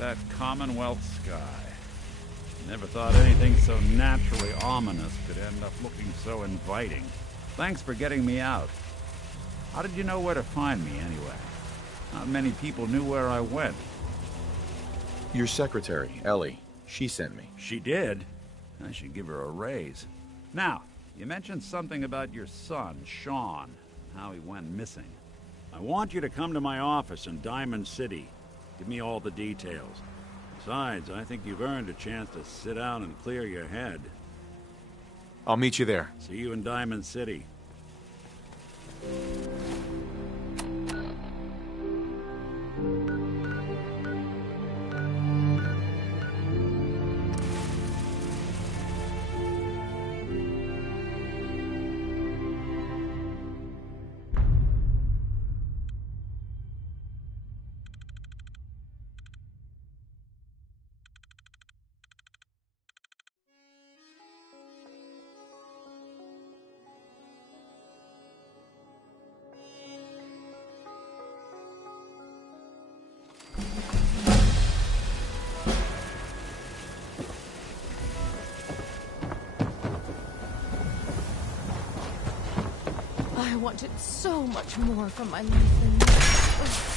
that Commonwealth sky. Never thought anything so naturally ominous could end up looking so inviting. Thanks for getting me out. How did you know where to find me, anyway? Not many people knew where I went. Your secretary, Ellie, she sent me. She did? I should give her a raise. Now, you mentioned something about your son, Sean, how he went missing. I want you to come to my office in Diamond City. Give me all the details. Besides, I think you've earned a chance to sit down and clear your head. I'll meet you there. See you in Diamond City. I wanted so much more from my life than this.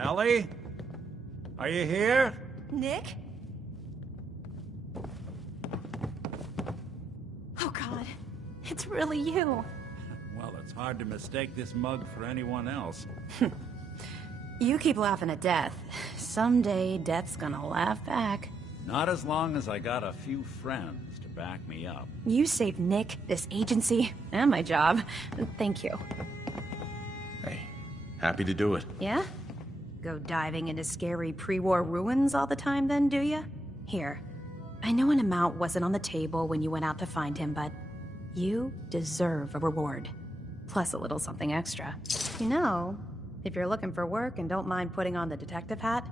Ellie? Are you here? Nick? Oh God, it's really you. Well, it's hard to mistake this mug for anyone else. You keep laughing at death. Someday, death's gonna laugh back. Not as long as I got a few friends to back me up. You saved Nick, this agency, and my job. Thank you. Hey, happy to do it. Yeah? Go diving into scary pre-war ruins all the time then, do ya? Here, I know an amount wasn't on the table when you went out to find him, but you deserve a reward. Plus a little something extra. You know, if you're looking for work and don't mind putting on the detective hat,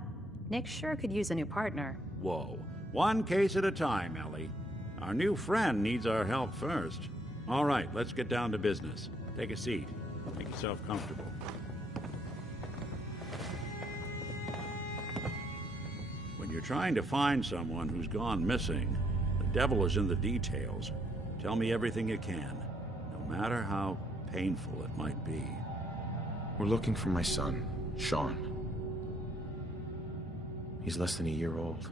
Nick sure could use a new partner. Whoa. One case at a time, Ellie. Our new friend needs our help first. All right, let's get down to business. Take a seat. Make yourself comfortable. When you're trying to find someone who's gone missing, the devil is in the details. Tell me everything you can, no matter how painful it might be. We're looking for my son, Sean. He's less than a year old.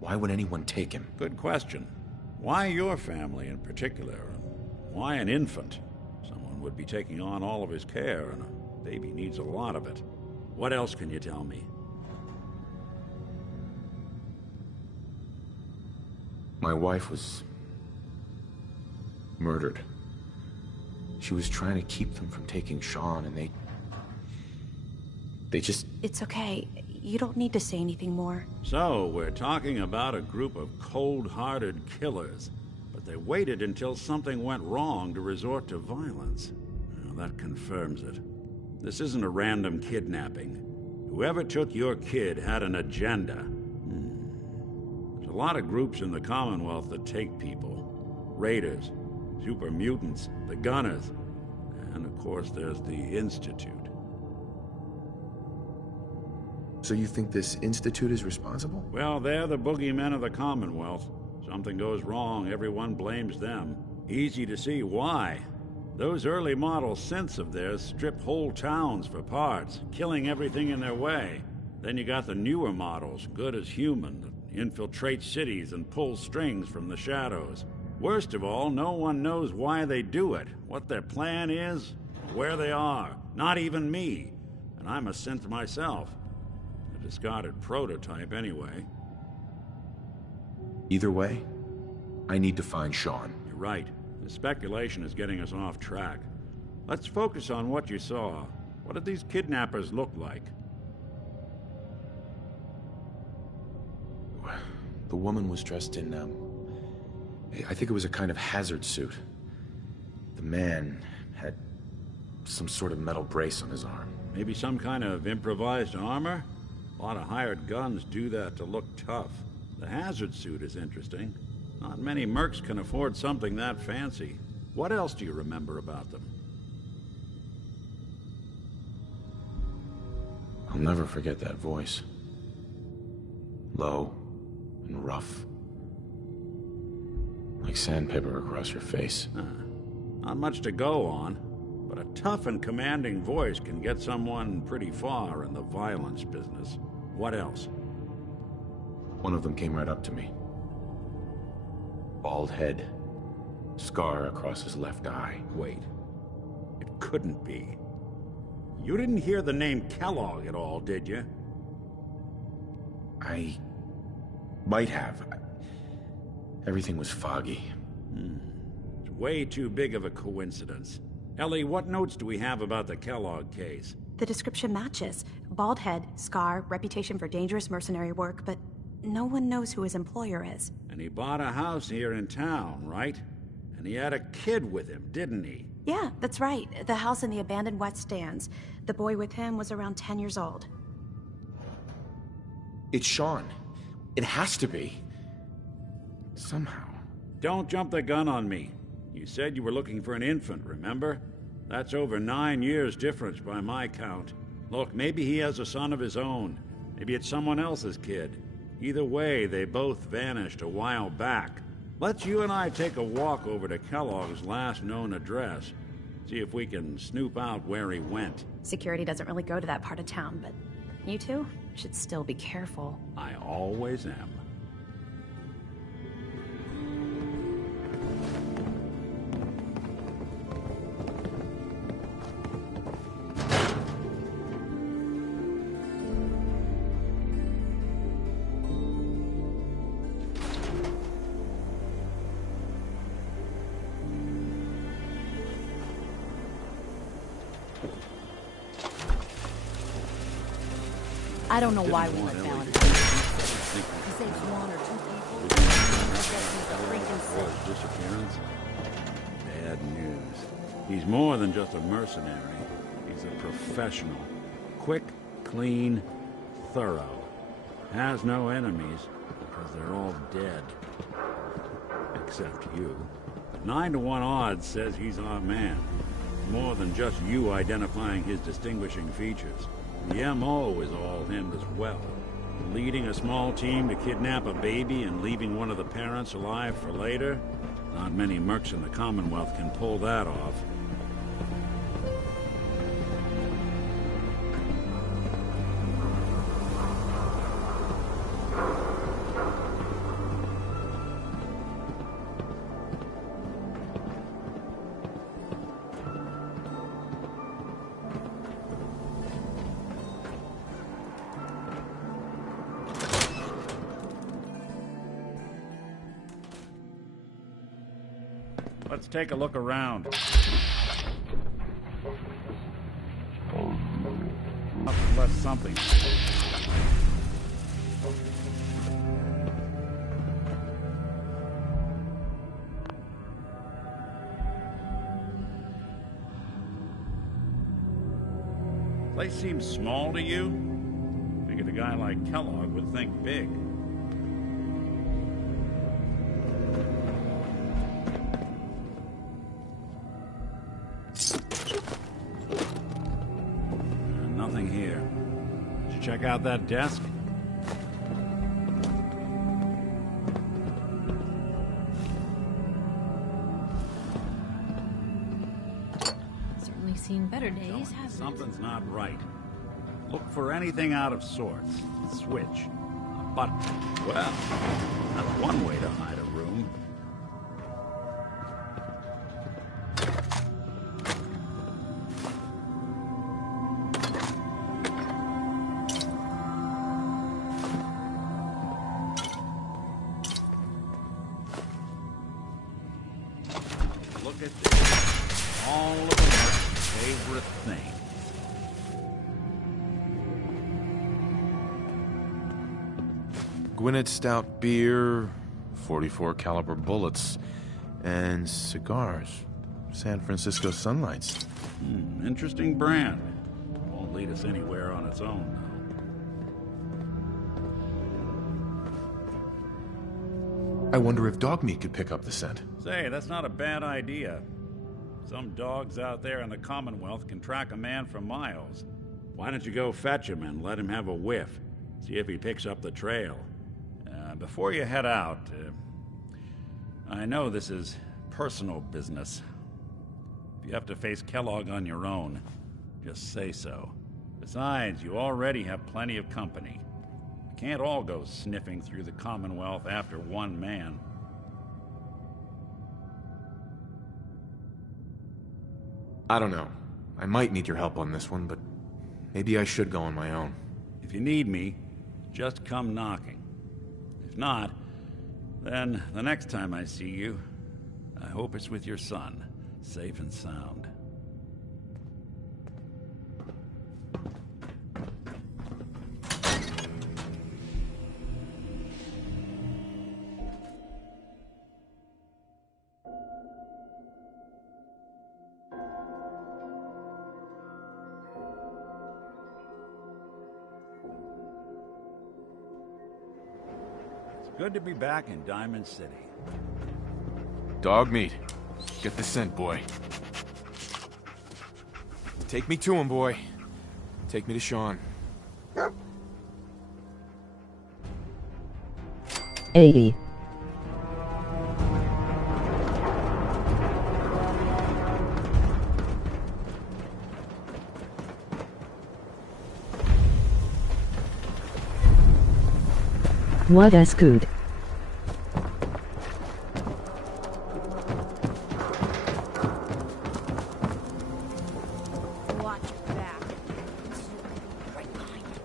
Why would anyone take him? Good question. Why your family in particular? Why an infant? Someone would be taking on all of his care, and a baby needs a lot of it. What else can you tell me? My wife was murdered. She was trying to keep them from taking Sean, and they just... It's okay. You don't need to say anything more. So, we're talking about a group of cold-hearted killers, but they waited until something went wrong to resort to violence. Well, that confirms it. This isn't a random kidnapping. Whoever took your kid had an agenda. There's a lot of groups in the Commonwealth that take people. Raiders, super mutants, the Gunners, and of course there's the Institute. So you think this Institute is responsible? Well, they're the boogeymen of the Commonwealth. Something goes wrong, everyone blames them. Easy to see why. Those early model synths of theirs strip whole towns for parts, killing everything in their way. Then you got the newer models, good as human, that infiltrate cities and pull strings from the shadows. Worst of all, no one knows why they do it, what their plan is, where they are. Not even me. And I'm a synth myself. A discarded prototype anyway. Either way, I need to find Sean. You're right. The speculation is getting us off track. Let's focus on what you saw. What did these kidnappers look like? The woman was dressed in, I think it was a kind of hazard suit. The man had some sort of metal brace on his arm. Maybe some kind of improvised armor? A lot of hired guns do that to look tough. The hazard suit is interesting. Not many mercs can afford something that fancy. What else do you remember about them? I'll never forget that voice. Low and rough. Like sandpaper across your face. Not much to go on, but a tough and commanding voice can get someone pretty far in the violence business. What else? One of them came right up to me. Bald head. Scar across his left eye. Wait. It couldn't be. You didn't hear the name Kellogg at all, did you? I might have. Everything was foggy. It's way too big of a coincidence. Ellie, what notes do we have about the Kellogg case? The description matches. Bald head, scar, reputation for dangerous mercenary work, but no one knows who his employer is. And he bought a house here in town, right? And he had a kid with him, didn't he? Yeah, that's right. The house in the abandoned West Stands. The boy with him was around 10 years old. It's Sean. It has to be. Somehow. Don't jump the gun on me. You said you were looking for an infant, remember? That's over 9 years difference by my count. Look, maybe he has a son of his own. Maybe it's someone else's kid. Either way, they both vanished a while back. Let's you and I take a walk over to Kellogg's last known address. See if we can snoop out where he went. Security doesn't really go to that part of town, but you two should still be careful. I always am. I don't know why we let Valentine. He saves one or two people. He's a freaking sick. Disappearance? Bad news. He's more than just a mercenary. He's a professional. Quick, clean, thorough. Has no enemies because they're all dead. Except you. 9 to 1 odds says he's our man. More than just you identifying his distinguishing features. The MO is all him as well. Leading a small team to kidnap a baby and leaving one of the parents alive for later? Not many mercs in the Commonwealth can pull that off. Let's take a look around. Nothing but something. Place seems small to you? Figured a guy like Kellogg would think big. Nothing here. Did you check out that desk? Certainly seen better days, haven't it? Something's not right. Look for anything out of sorts. A switch. A button. Well, that's one way to hide a room. Look at this. All of the mercs' favorite thing. Gwinnett stout beer, 44 caliber bullets, and cigars. San Francisco Sunlights. Interesting brand. Won't lead us anywhere on its own, though. I wonder if dog meat could pick up the scent. Say, that's not a bad idea. Some dogs out there in the Commonwealth can track a man for miles. Why don't you go fetch him and let him have a whiff? See if he picks up the trail. Before you head out, I know this is personal business. If you have to face Kellogg on your own, just say so. Besides, you already have plenty of company. You can't all go sniffing through the Commonwealth after one man. I don't know. I might need your help on this one, but maybe I should go on my own. If you need me, just come knocking. If not, then the next time I see you, I hope it's with your son, safe and sound. Good to be back in Diamond City. Dog meat. Get the scent, boy. Take me to him, boy. Take me to Sean. 80. What a scoot. Watch your back. Right behind you.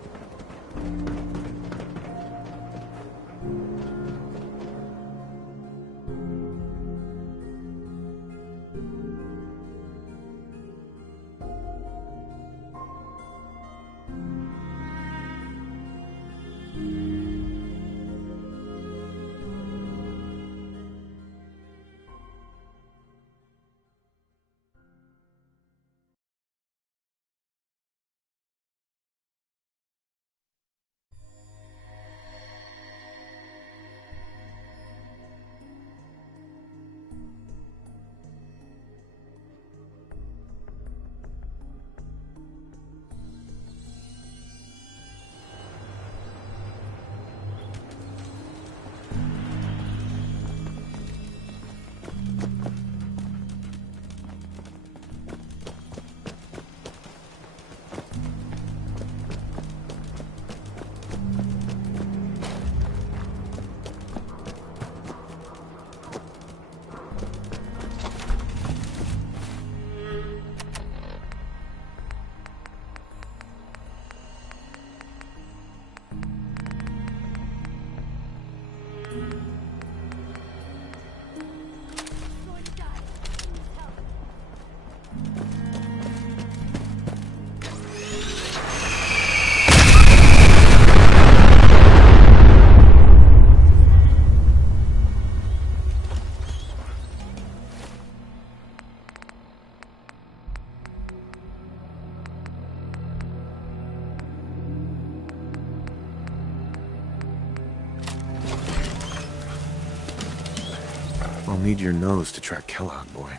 I'll need your nose to track Kellogg, boy.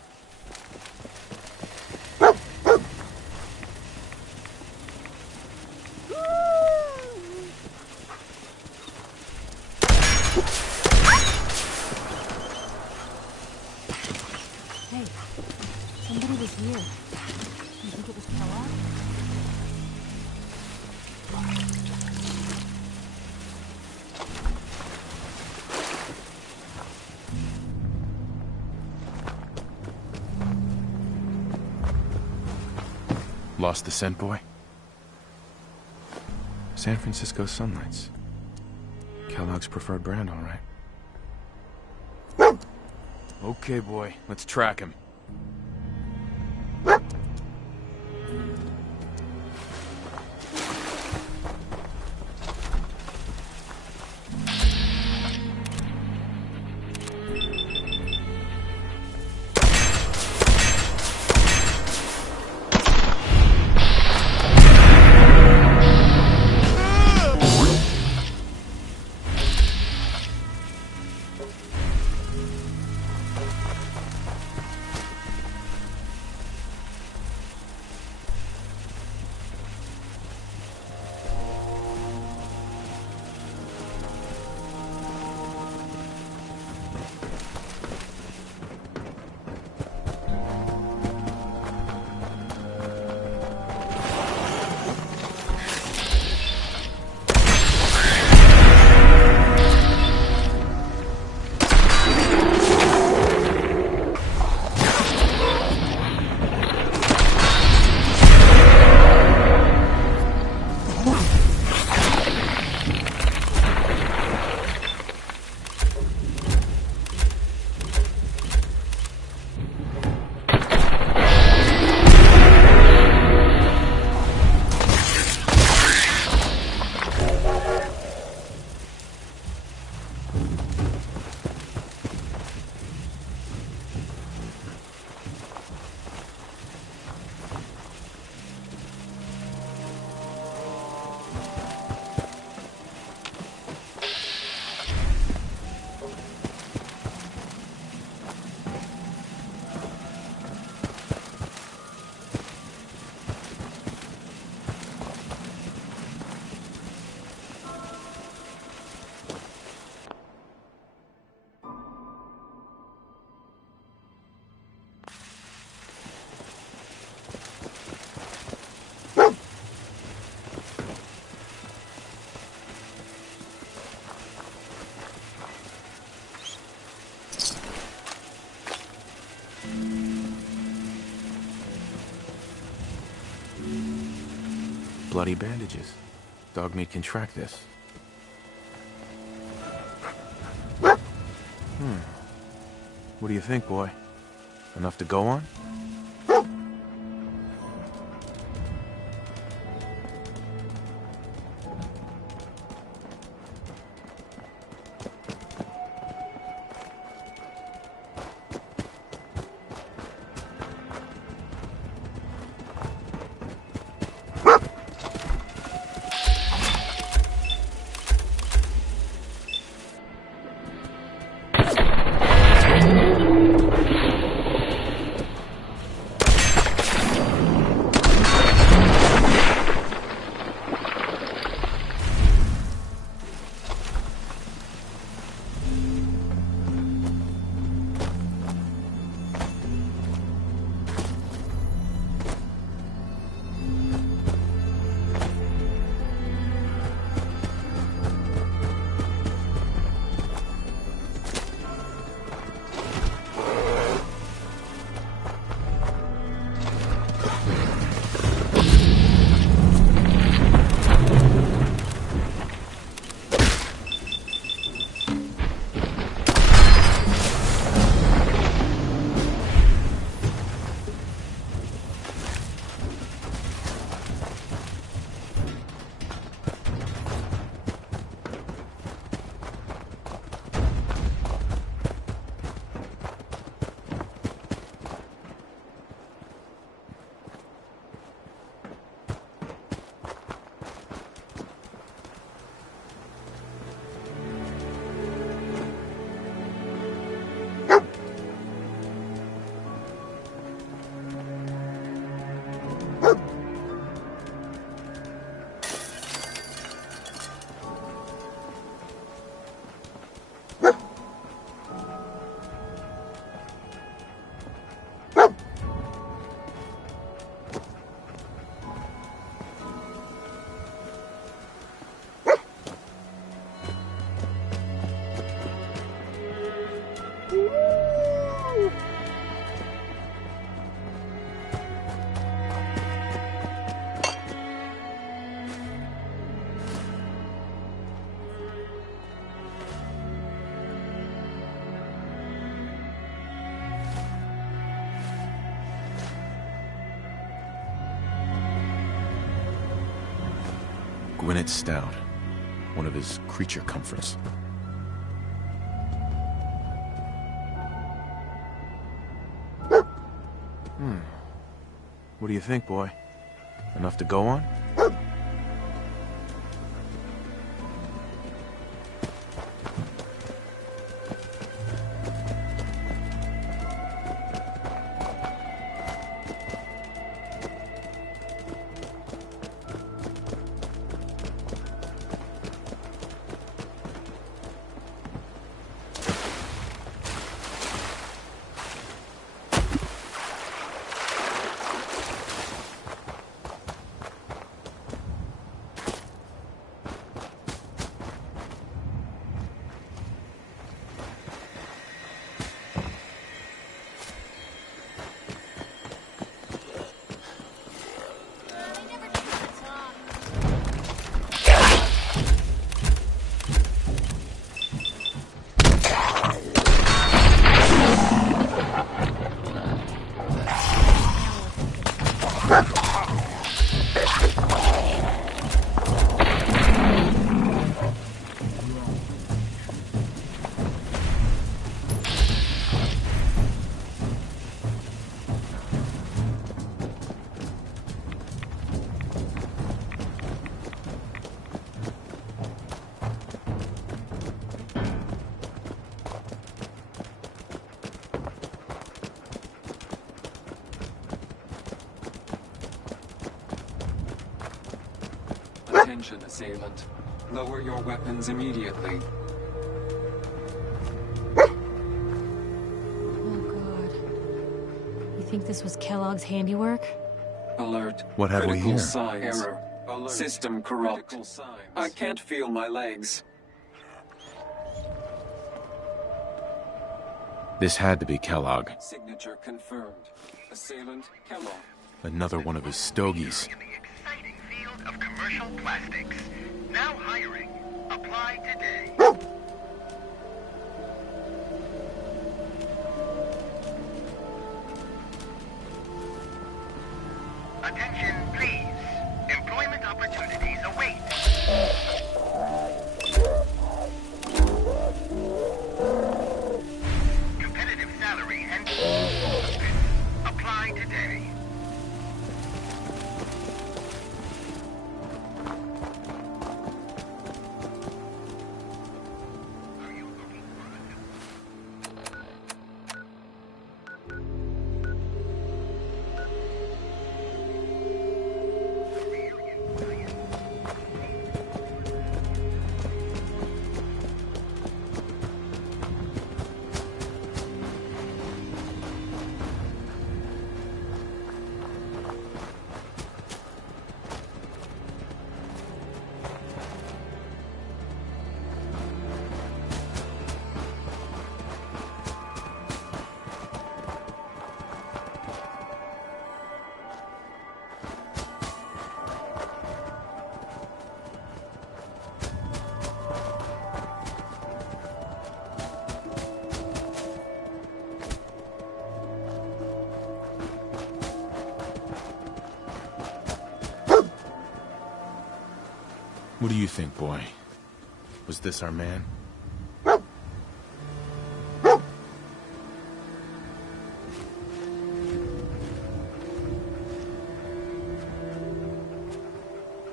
Hey, somebody was here. You think it was Kellogg? Lost the scent, boy? San Francisco Sunlights. Kellogg's preferred brand, all right. Okay, boy. Let's track him. bloody bandages. Dogmeat can track this. What do you think, boy? Enough to go on? Gwyneth Stout, one of his creature comforts. What do you think, boy? Enough to go on? Attention, assailant. Lower your weapons immediately. Oh, God. You think this was Kellogg's handiwork? Alert. What have we Critical here? signs. Error. Alert. System corrupt. I can't feel my legs. This had to be Kellogg. Signature confirmed. Assailant Kellogg. Another one of his stogies. field of commercial plastics. Now hiring. Apply today. Attention, please. Employment opportunities await. Competitive salary and apply today. Are you looking for a career in science? What do you think, boy? Was this our man?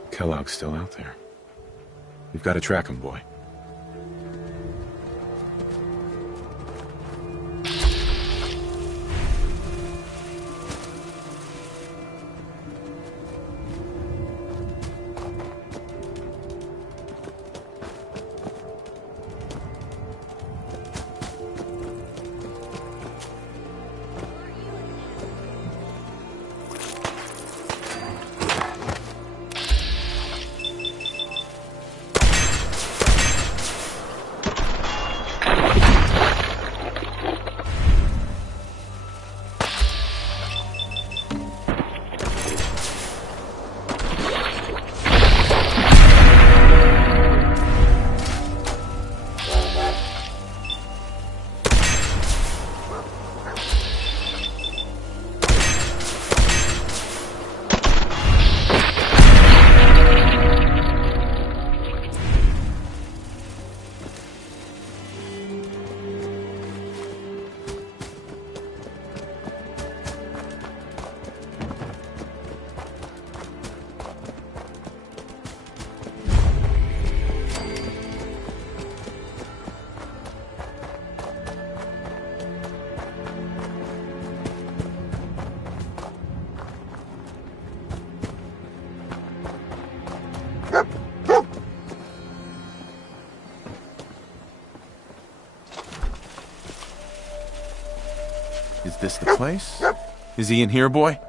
Kellogg's still out there. We've got to track him, boy. Is this the place? Is he in here, boy?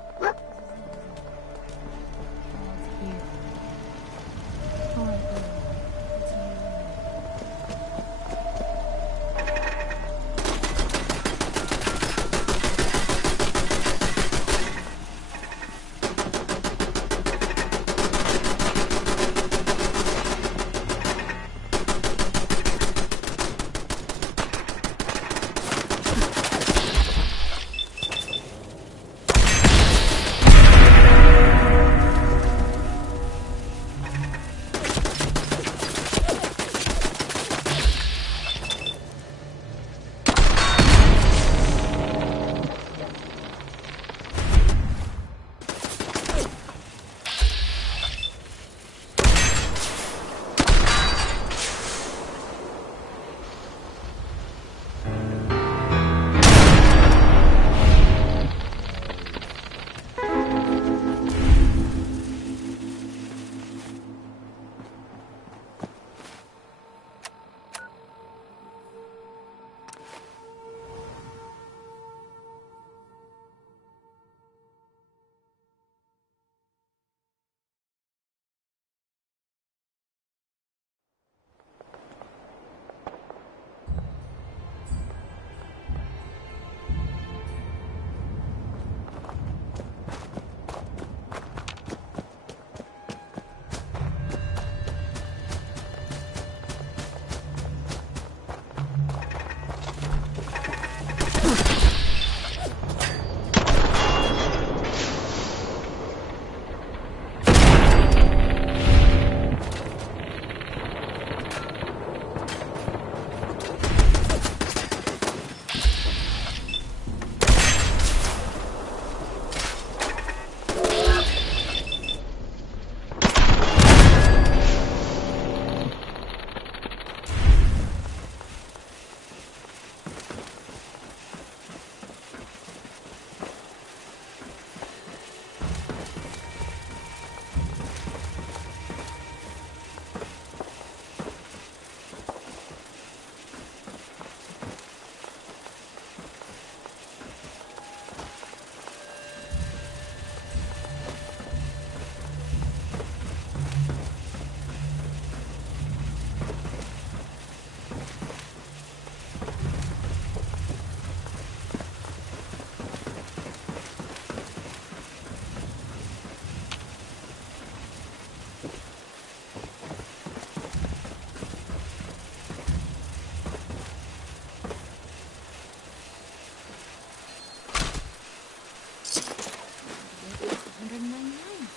$699.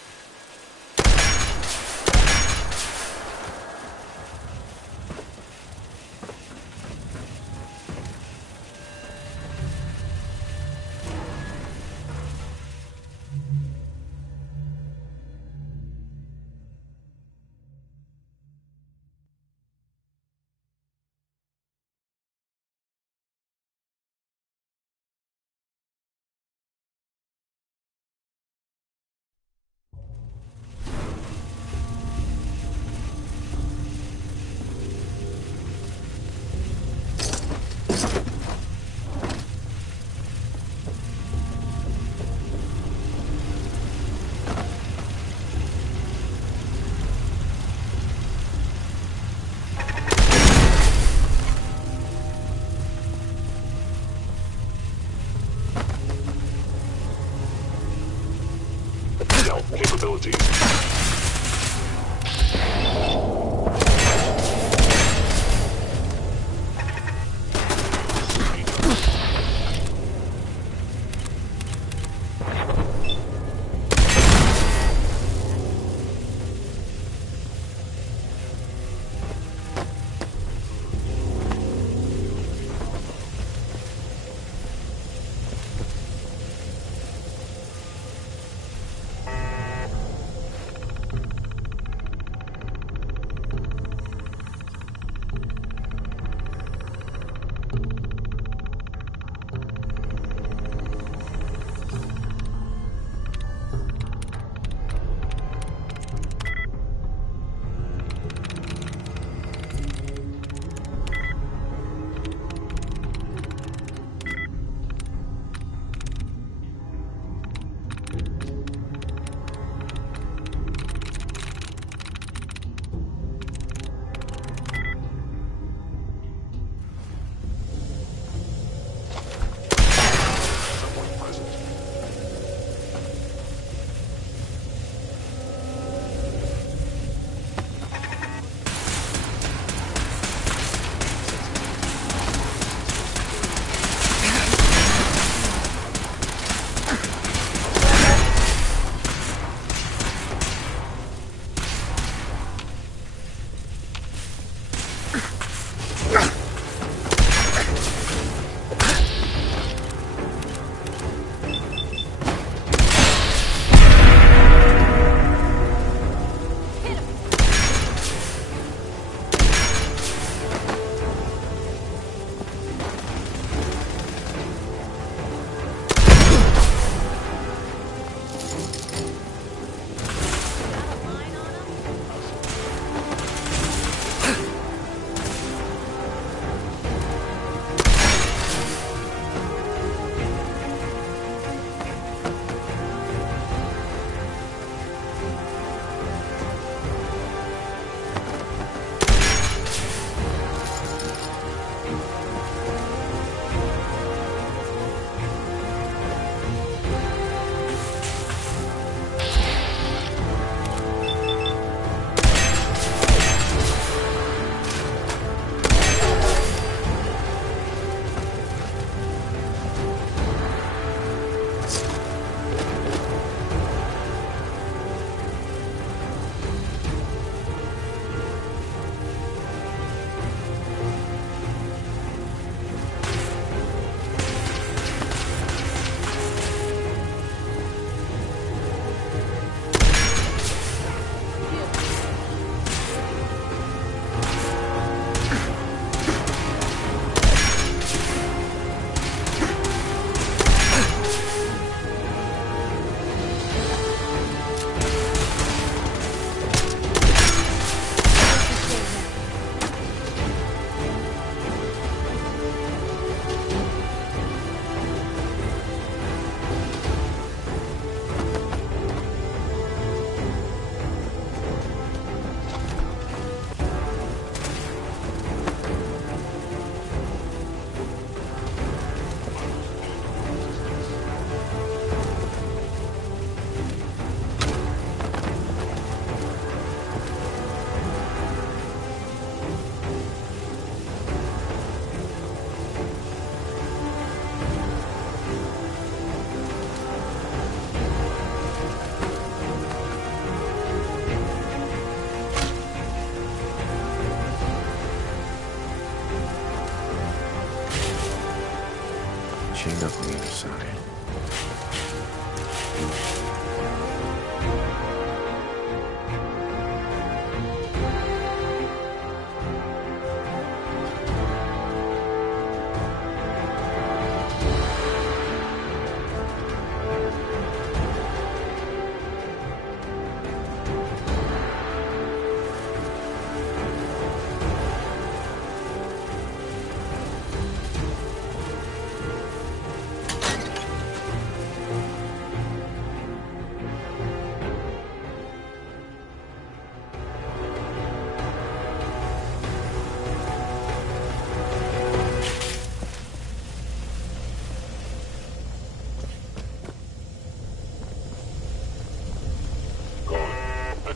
Capabilities.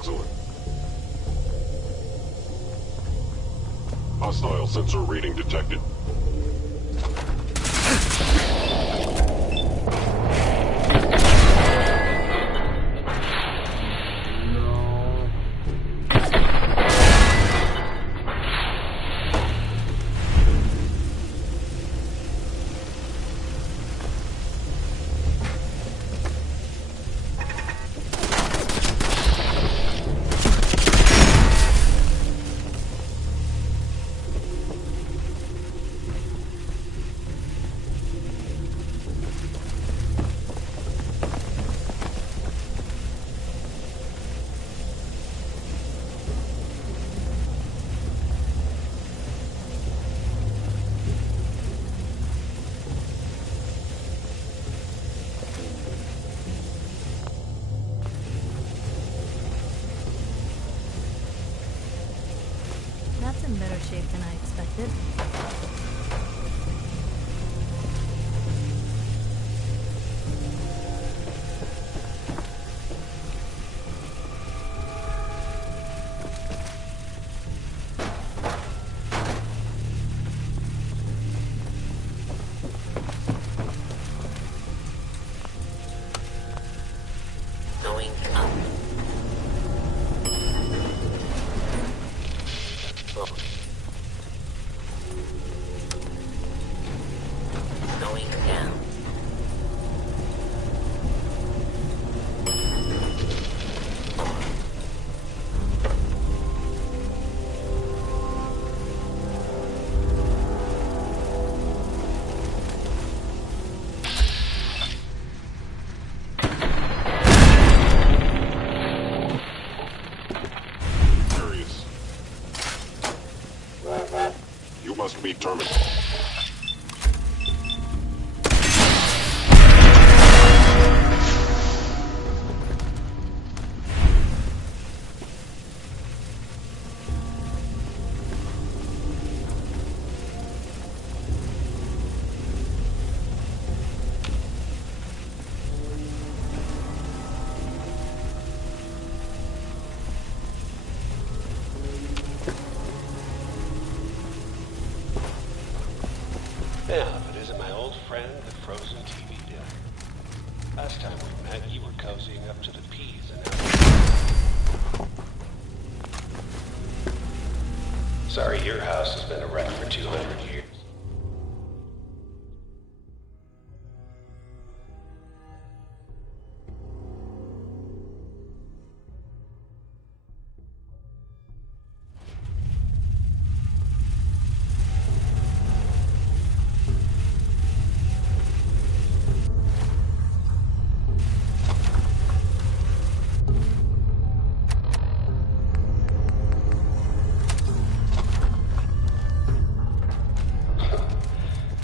Excellent. Hostile sensor reading detected. That's in better shape than I expected. Going up. Going down. Curious. You must be terminal. Yeah, if it isn't my old friend, the frozen TV dinner. Last time we met, you were cozying up to the peas, and now... Sorry, your house has been a wreck for 200 years.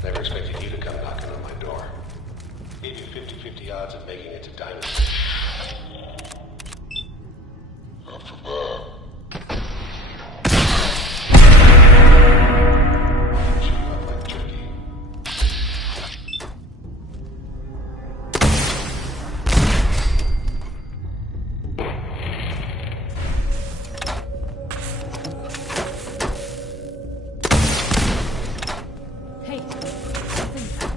Never expected you to come knocking on my door. Gave you 50-50 odds of making it to Diamond. After that. Chew you up like jerky. Hey, something's out.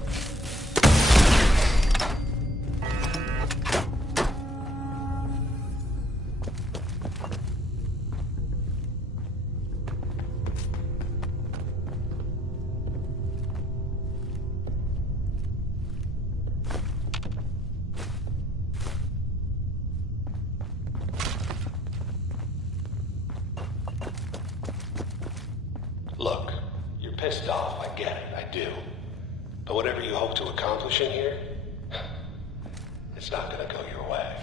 Look, you're pissed off, I get it, I do. But whatever you hope to accomplish in here, it's not gonna go your way.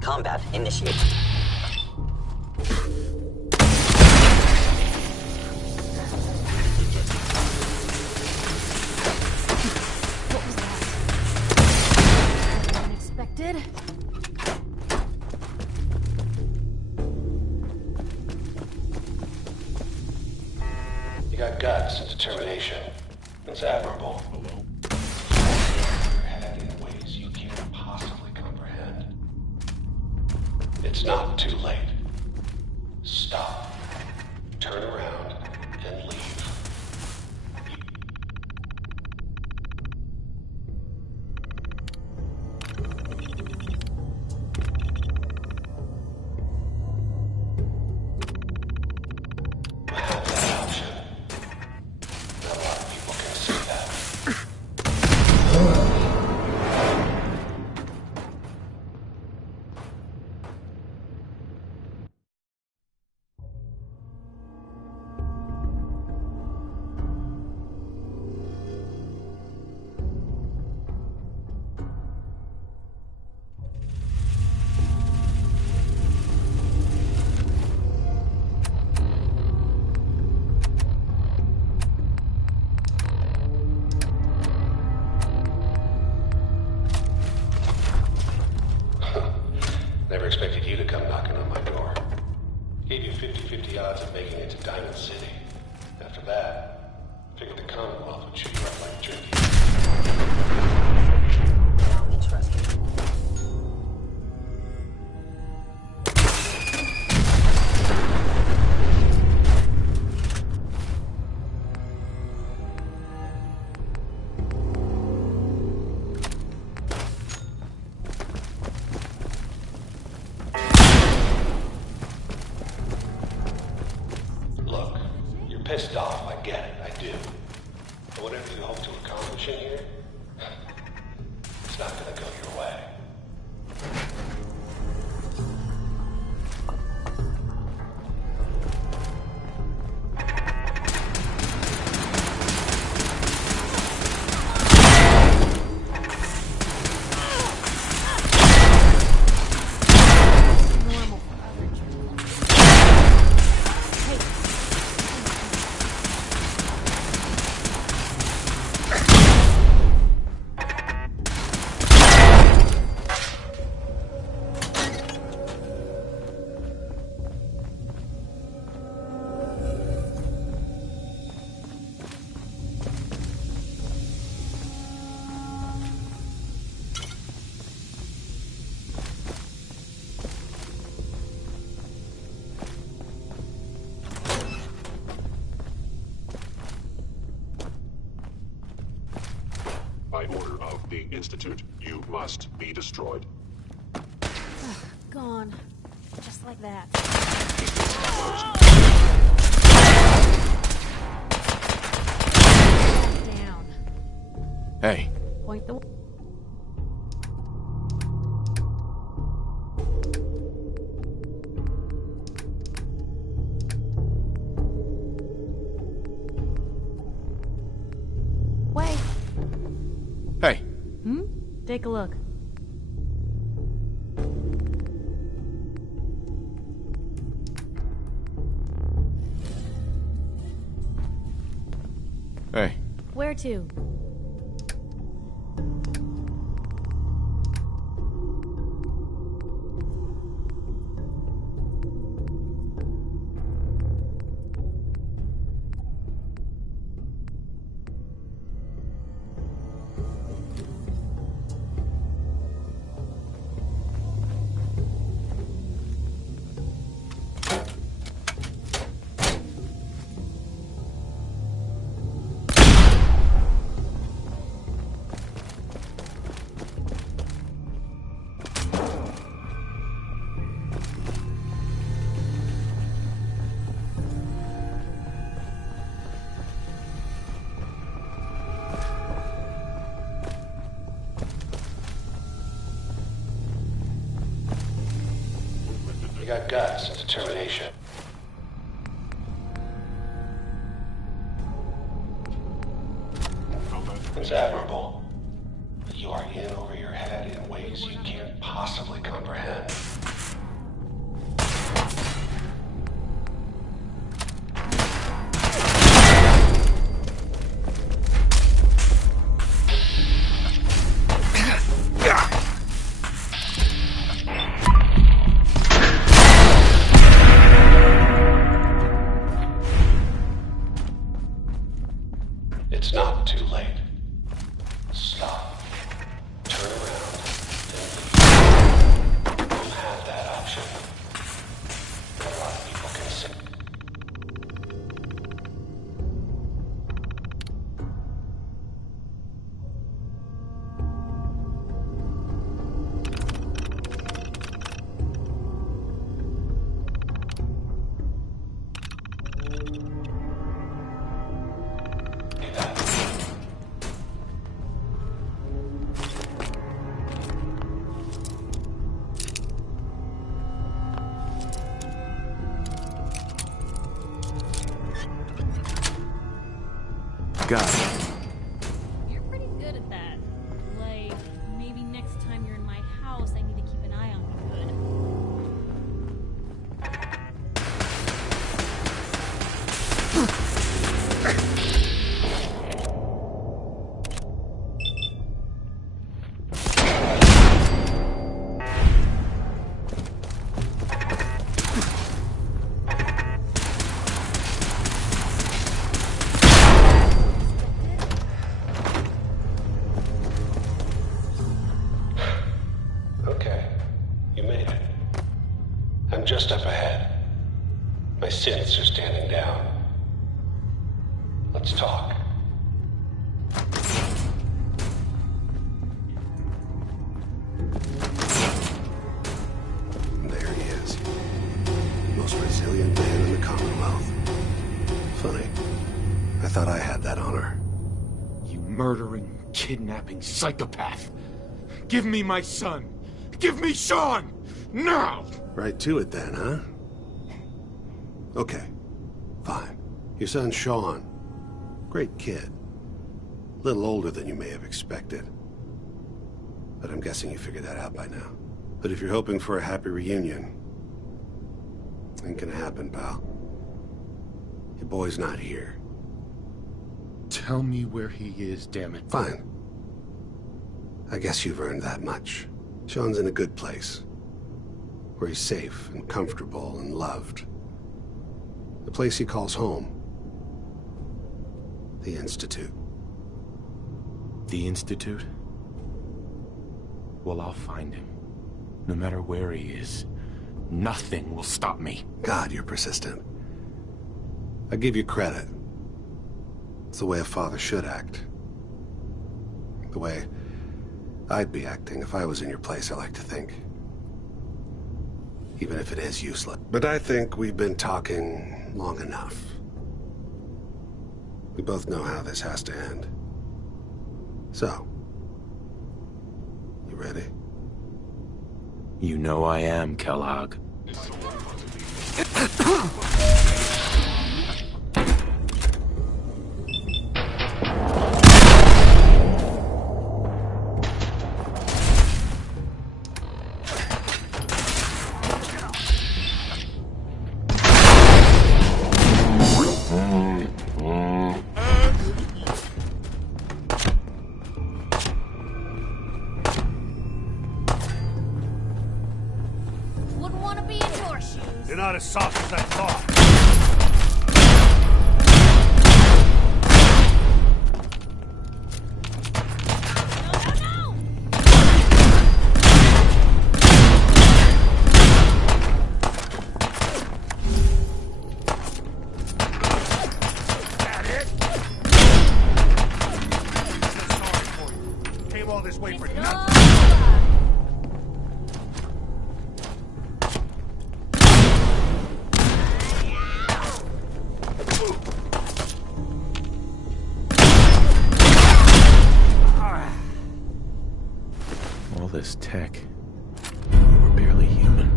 Combat initiated. What was that? Unexpected? You got guts and determination. It's admirable. Your head in ways you can't possibly comprehend. It's not too late. Stop. Turn around and leave. Never expected you to come knocking on my door. Gave you 50-50 odds of making it to Diamond City. After that, figured the Commonwealth would chew you up like jerky. Now we trust you. Pissed off, I get it, I do. But whatever you hope to accomplish in here, it's not gonna go your way. By order of the Institute, you must be destroyed. Gone. Just like that. Down. Hey. Point the... Wait. Hey. Take a look. Hey. Where to? You got guts and determination. It's admirable. But you are in over your head in ways you can't possibly comprehend. It's not too late. Stop. Turn around. Then leave. You have got? You're pretty good at that. Like, maybe next time you're in my house, I need to keep an eye on you good. Okay, you made it. I'm just up ahead. My synths are standing down. Let's talk. There he is. Most resilient man in the Commonwealth. Funny. I thought I had that honor. You murdering, kidnapping psychopath! Give me my son! Give me Sean! Now! Right to it then, huh? Okay. Fine. Your son Sean. Great kid. Little older than you may have expected. But I'm guessing you figured that out by now. But if you're hoping for a happy reunion, ain't gonna happen, pal. Your boy's not here. Tell me where he is, damn it. Fine. I guess you've earned that much. Sean's in a good place. Where he's safe and comfortable and loved. The place he calls home. The Institute. The Institute? Well, I'll find him. No matter where he is. Nothing will stop me. God, you're persistent. I give you credit. It's the way a father should act. The way I'd be acting if I was in your place, I like to think. Even if it is useless. But I think we've been talking long enough. We both know how this has to end. So, you ready? You know I am, Kellogg. Wouldn't want to be in your shoes. You're not as soft as I thought. That it? I'm so sorry for you. Came all this way for nothing. All this tech. We're barely human.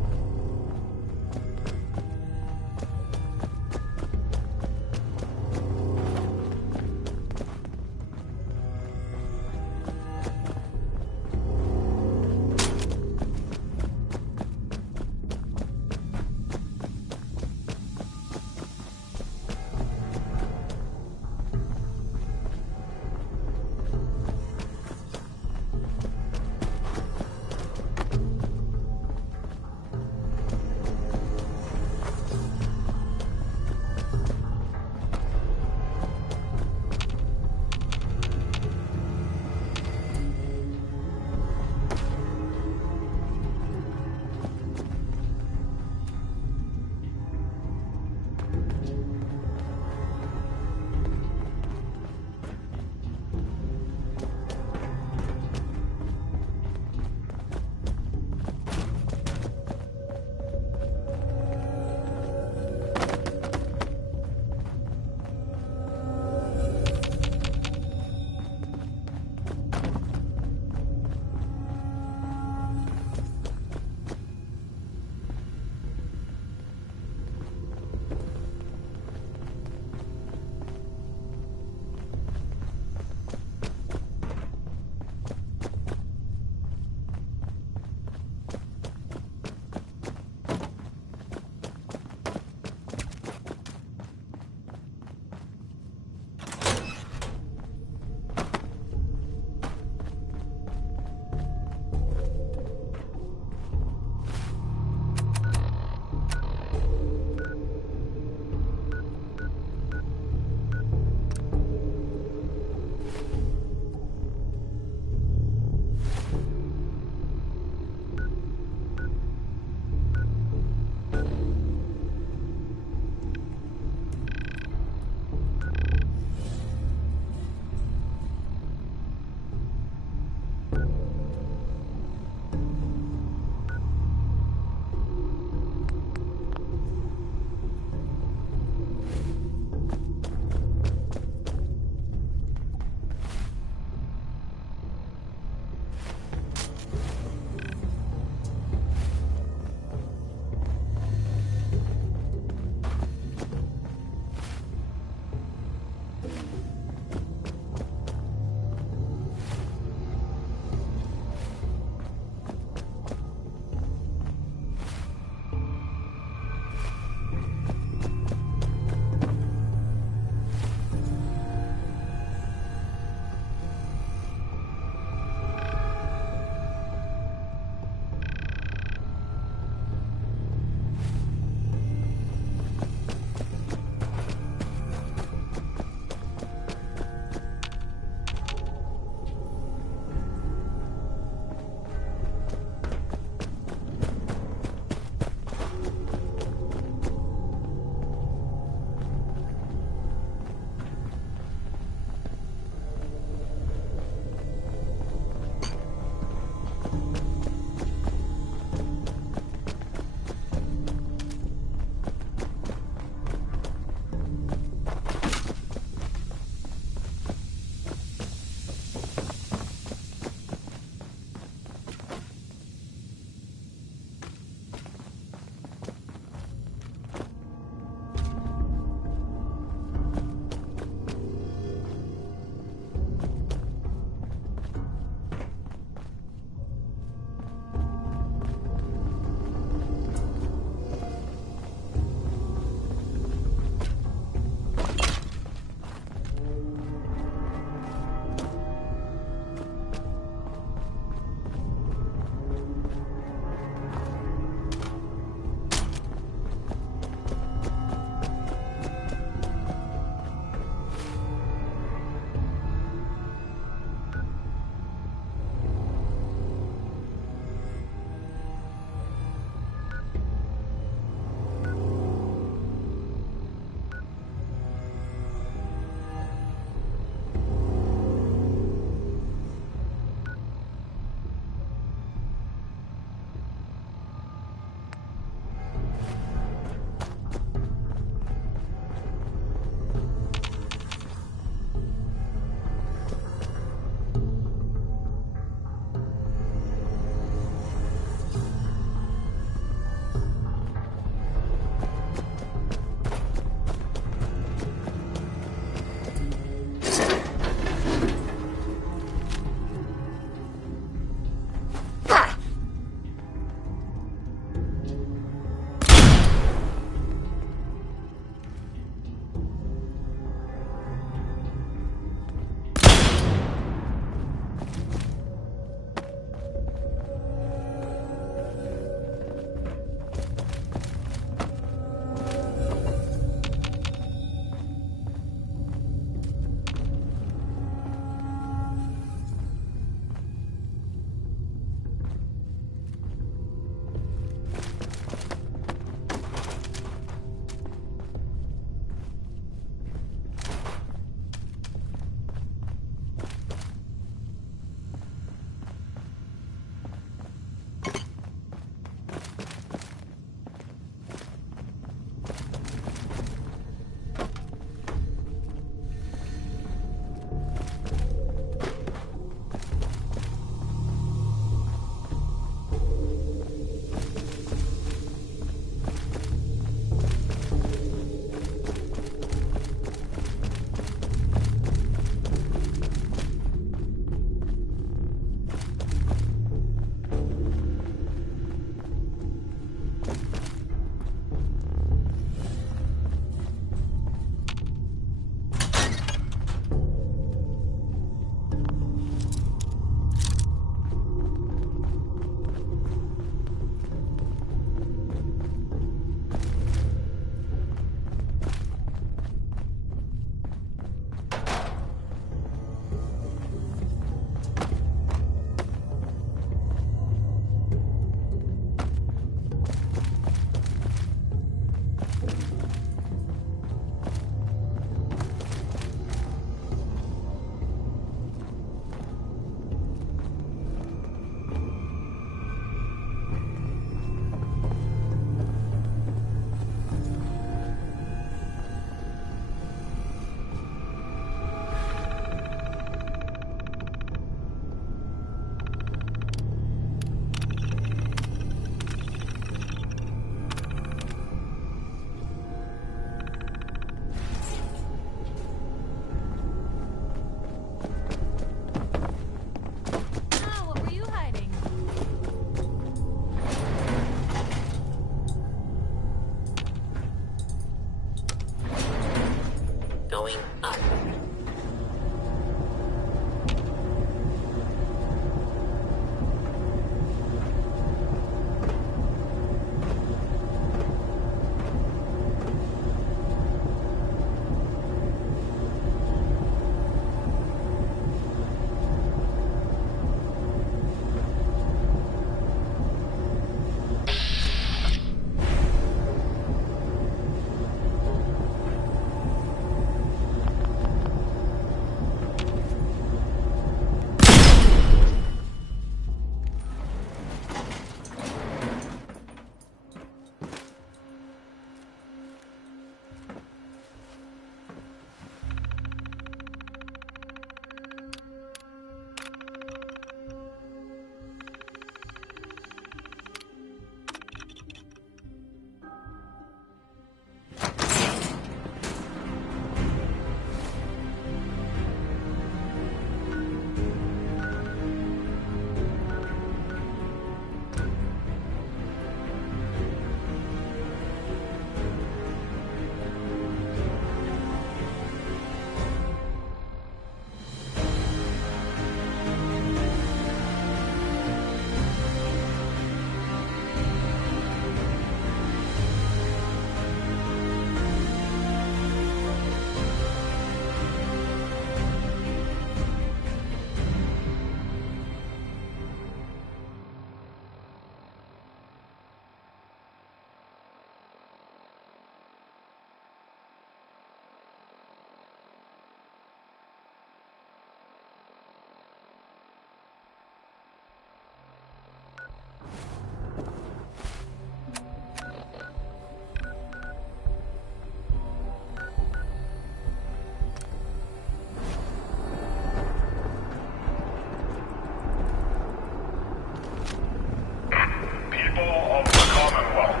People of the Commonwealth.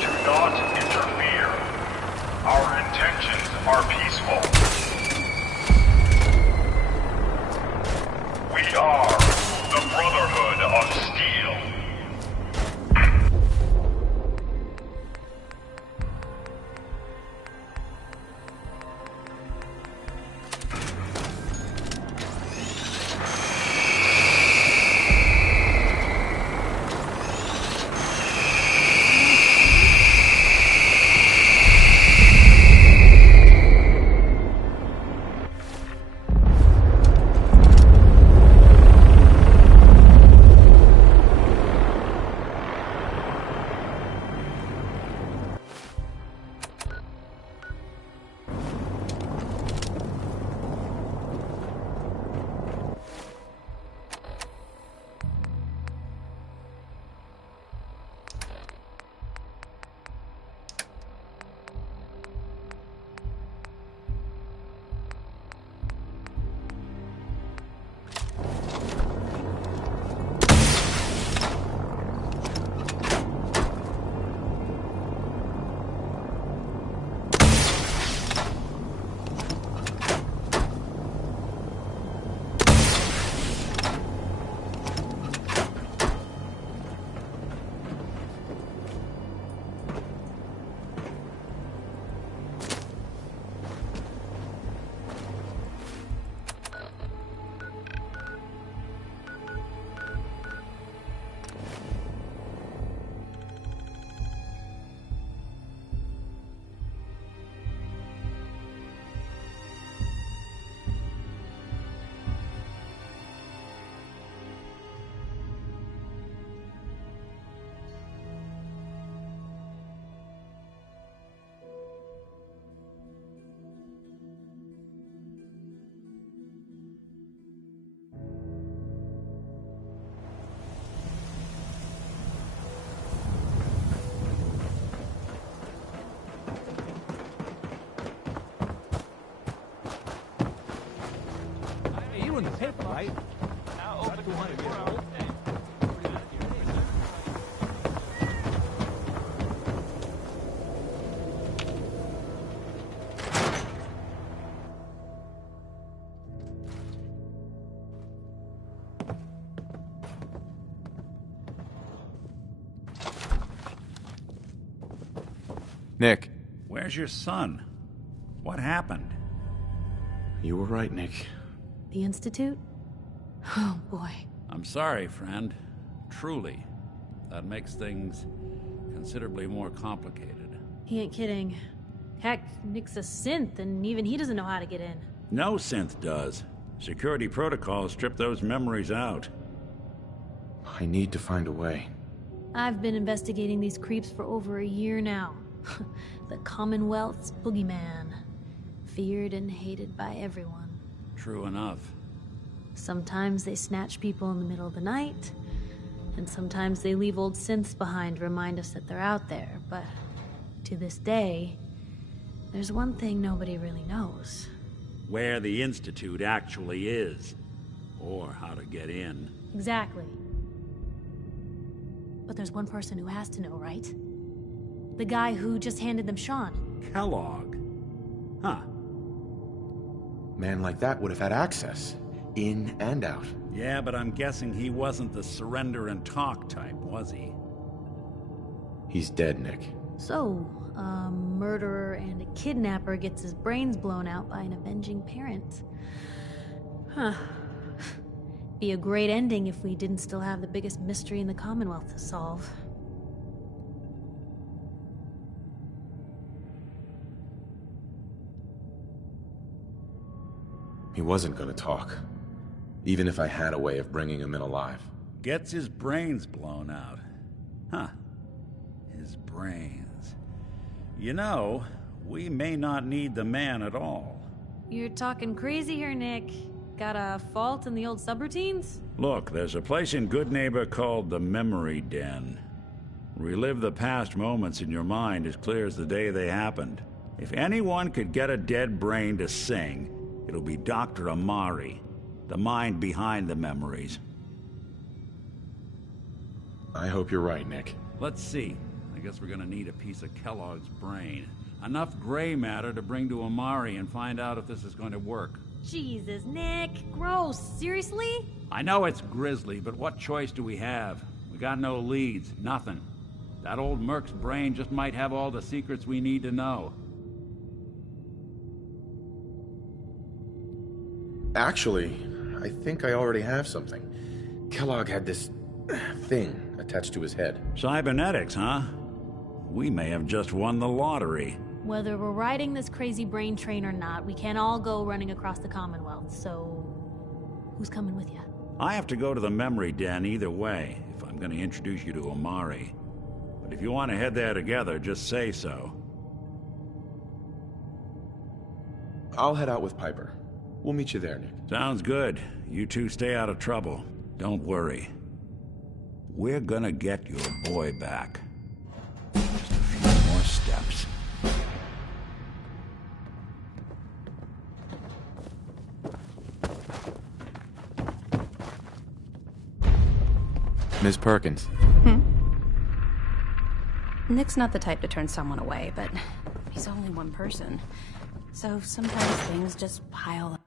Do not interfere. Our intentions are peaceful. We are the Brotherhood of Steel. You in the paper, right? Now open 200 years old. Nick. Where's your son? What happened? You were right, Nick. The Institute? Oh, boy. I'm sorry, friend. Truly. That makes things considerably more complicated. He ain't kidding. Heck, Nick's a synth, and even he doesn't know how to get in. No synth does. Security protocols strip those memories out. I need to find a way. I've been investigating these creeps for over a year now. The Commonwealth's boogeyman. Feared and hated by everyone. True enough. Sometimes they snatch people in the middle of the night, and sometimes they leave old synths behind to remind us that they're out there, but to this day, there's one thing nobody really knows. Where the Institute actually is. Or how to get in. Exactly. But there's one person who has to know, right? The guy who just handed them Sean. Kellogg. Huh. Man like that would have had access. In and out. Yeah, but I'm guessing he wasn't the surrender and talk type, was he? He's dead, Nick. So, a murderer and a kidnapper gets his brains blown out by an avenging parent. Huh. Be a great ending if we didn't still have the biggest mystery in the Commonwealth to solve. He wasn't gonna talk. Even if I had a way of bringing him in alive. Gets his brains blown out. Huh. His brains. You know, we may not need the man at all. You're talking crazy here, Nick. Got a fault in the old subroutines? Look, there's a place in Good Neighbor called the Memory Den. Relive the past moments in your mind as clear as the day they happened. If anyone could get a dead brain to sing, it'll be Dr. Amari, the mind behind the memories. I hope you're right, Nick. Let's see. I guess we're gonna need a piece of Kellogg's brain. Enough gray matter to bring to Amari and find out if this is going to work. Jesus, Nick. Gross. Seriously? I know it's grisly, but what choice do we have? We got no leads, nothing. That old Merc's brain just might have all the secrets we need to know. Actually, I think I already have something. Kellogg had this thing attached to his head. Cybernetics, huh? We may have just won the lottery. Whether we're riding this crazy brain train or not, we can't all go running across the Commonwealth, so... who's coming with you? I have to go to the Memory Den either way, if I'm gonna introduce you to Amari. But if you want to head there together, just say so. I'll head out with Piper. We'll meet you there, Nick. Sounds good. You two stay out of trouble. Don't worry. We're gonna get your boy back. Just a few more steps. Miss Perkins. Nick's not the type to turn someone away, but he's only one person. So sometimes things just pile up.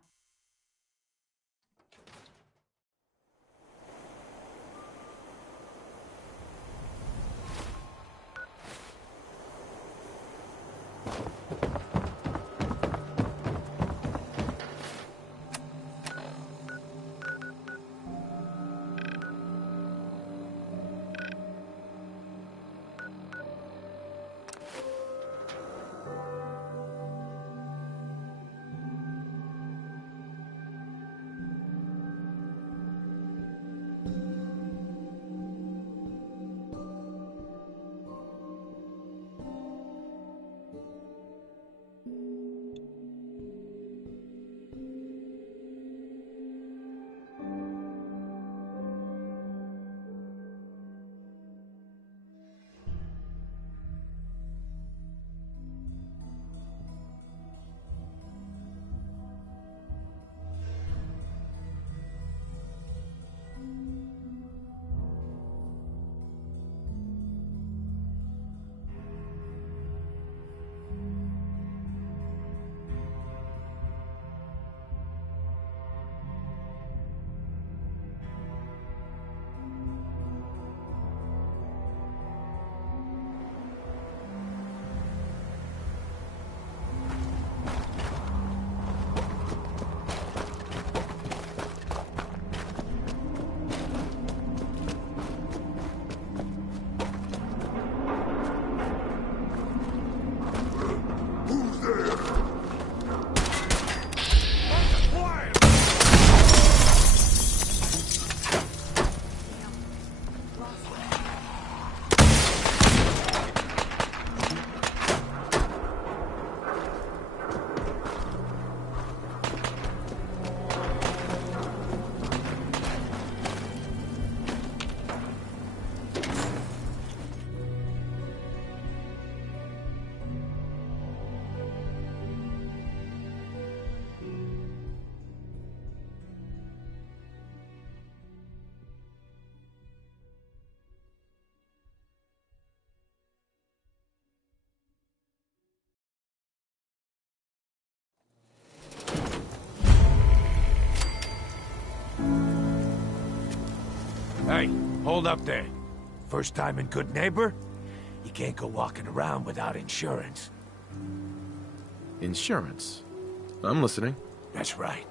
Hey, hold up there. First time in Good Neighbor? You can't go walking around without insurance. Insurance? I'm listening. That's right.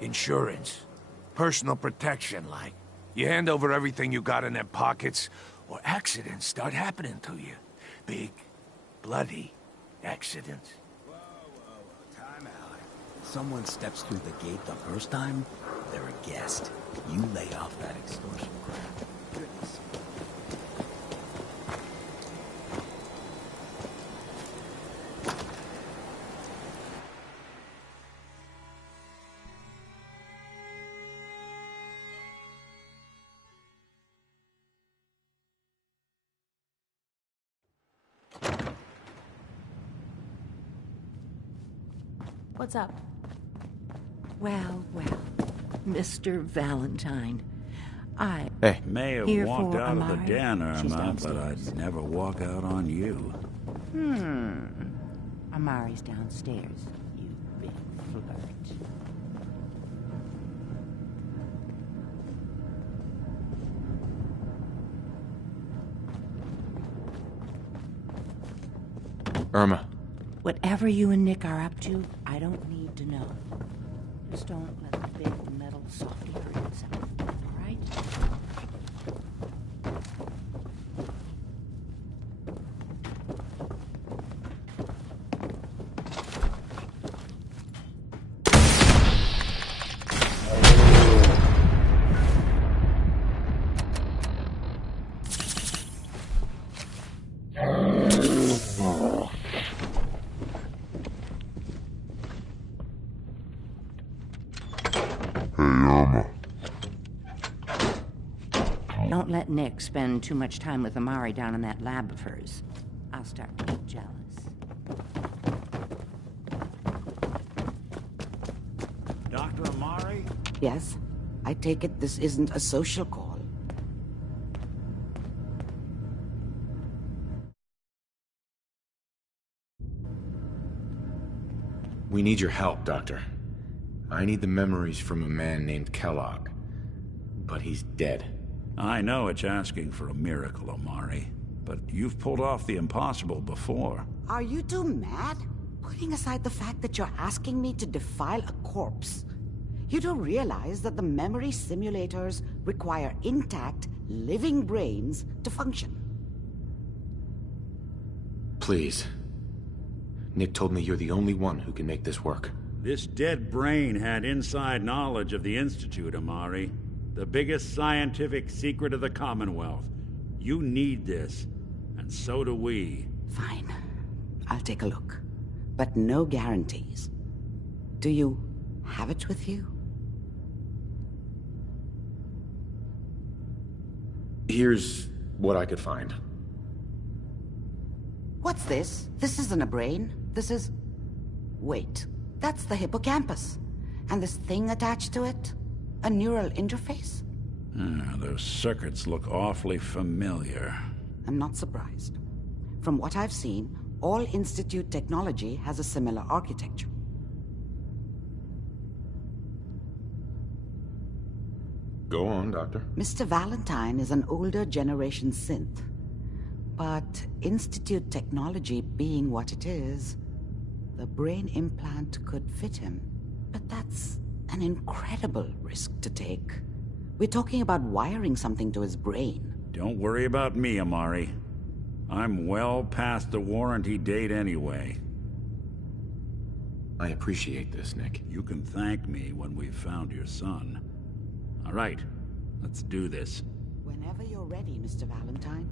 Insurance. Personal protection, like. You hand over everything you got in them pockets, or accidents start happening to you. Big, bloody accidents. Whoa, time out. Someone steps through the gate the first time, they're a guest. You lay off that extortion crap. Goodness. What's up? Well, Mr. Valentine. I may have here walked for out of the Amari. den, She's Irma, but downstairs. I'd never walk out on you. Amari's downstairs, you big flirt. Irma. Whatever you and Nick are up to, I don't need to know. Just don't let the big metal softy hurt himself, all right? Don't let Nick spend too much time with Amari down in that lab of hers. I'll start to get jealous. Dr. Amari? Yes? I take it this isn't a social call. We need your help, Doctor. I need the memories from a man named Kellogg. But he's dead. I know it's asking for a miracle, Amari, but you've pulled off the impossible before. Are you two mad? Putting aside the fact that you're asking me to defile a corpse, you do realize that the memory simulators require intact, living brains to function. Please. Nick told me you're the only one who can make this work. This dead brain had inside knowledge of the Institute, Amari. The biggest scientific secret of the Commonwealth. You need this, and so do we. Fine. I'll take a look. But no guarantees. Do you have it with you? Here's what I could find. What's this? This isn't a brain. This is... Wait. That's the hippocampus. And this thing attached to it? A neural interface? Those circuits look awfully familiar. I'm not surprised. From what I've seen, all Institute technology has a similar architecture. Go on, Doctor. Mr. Valentine is an older generation synth. But Institute technology being what it is, the brain implant could fit him. But that's an incredible risk to take. We're talking about wiring something to his brain. Don't worry about me, Amari. I'm well past the warranty date anyway. I appreciate this, Nick. You can thank me when we've found your son. All right, let's do this. Whenever you're ready, Mr. Valentine,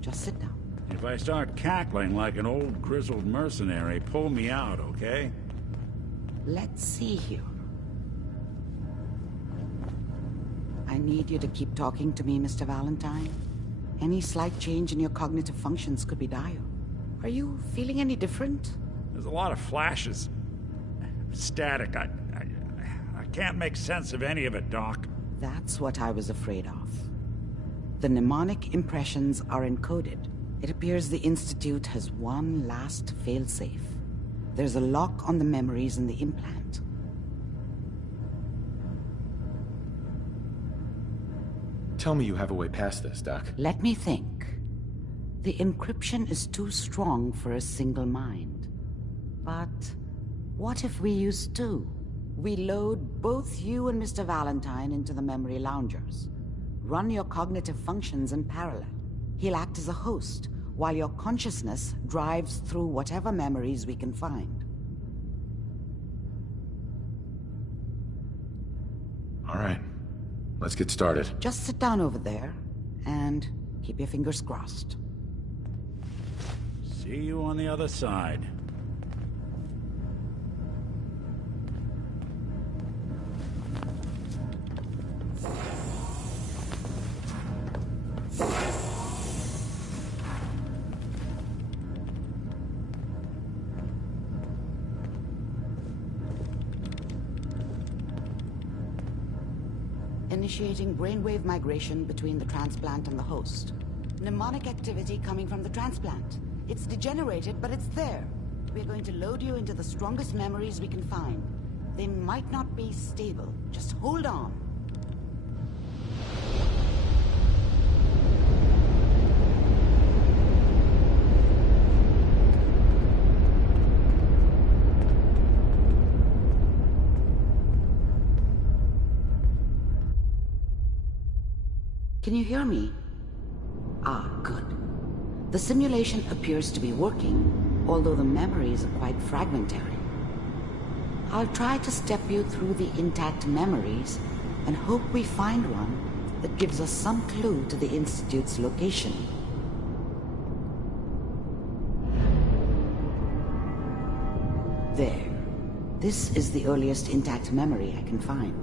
just sit down. If I start cackling like an old grizzled mercenary, pull me out, okay? Let's see here. I need you to keep talking to me, Mr. Valentine. Any slight change in your cognitive functions could be dire. Are you feeling any different? There's a lot of flashes. Static. I can't make sense of any of it, Doc. That's what I was afraid of. The mnemonic impressions are encoded. It appears the Institute has one last failsafe. There's a lock on the memories in the implant. Tell me you have a way past this, Doc. Let me think. The encryption is too strong for a single mind. But what if we use two? We load both you and Mr. Valentine into the memory loungers. Run your cognitive functions in parallel. He'll act as a host, while your consciousness drives through whatever memories we can find. All right. Let's get started. Just sit down over there, and keep your fingers crossed. See you on the other side. initiating brainwave migration between the transplant and the host. Mnemonic activity coming from the transplant. It's degenerated, but it's there. We're going to load you into the strongest memories we can find. They might not be stable. Just hold on. Can you hear me? Ah, good. The simulation appears to be working, although the memories are quite fragmentary. I'll try to step you through the intact memories and hope we find one that gives us some clue to the Institute's location. There. This is the earliest intact memory I can find.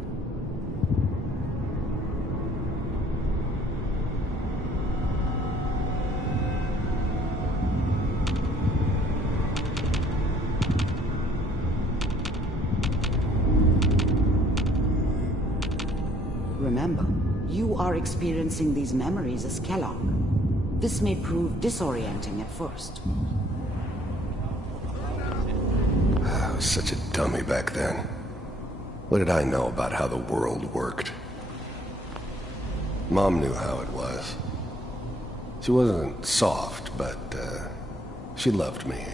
Remember, you are experiencing these memories as Kellogg. This may prove disorienting at first. I was such a dummy back then. What did I know about how the world worked? Mom knew how it was. She wasn't soft, but she loved me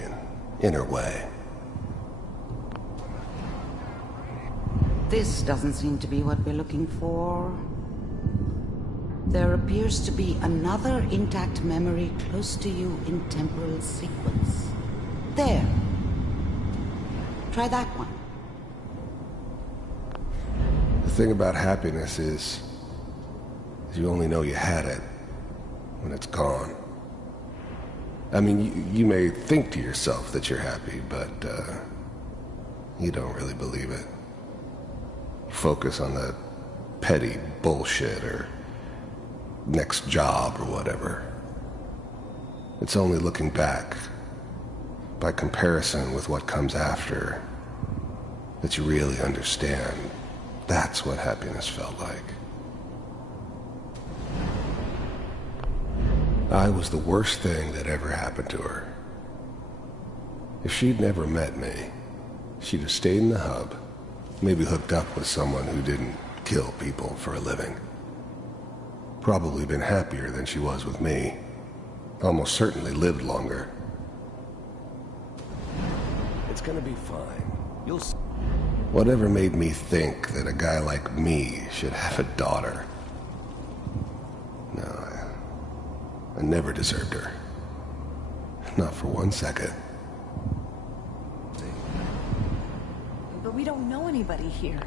in her way. This doesn't seem to be what we're looking for. There appears to be another intact memory close to you in temporal sequence. There. Try that one. The thing about happiness is you only know you had it when it's gone. I mean, you may think to yourself that you're happy, but you don't really believe it. Focus on the petty bullshit or next job or whatever. It's only looking back, by comparison with what comes after, that you really understand. That's what happiness felt like. I was the worst thing that ever happened to her. If she'd never met me, she'd have stayed in the hub, maybe hooked up with someone who didn't kill people for a living. Probably been happier than she was with me. Almost certainly lived longer. It's gonna be fine. You'll see. Whatever made me think that a guy like me should have a daughter? No, I never deserved her. Not for 1 second. But we don't know anybody here.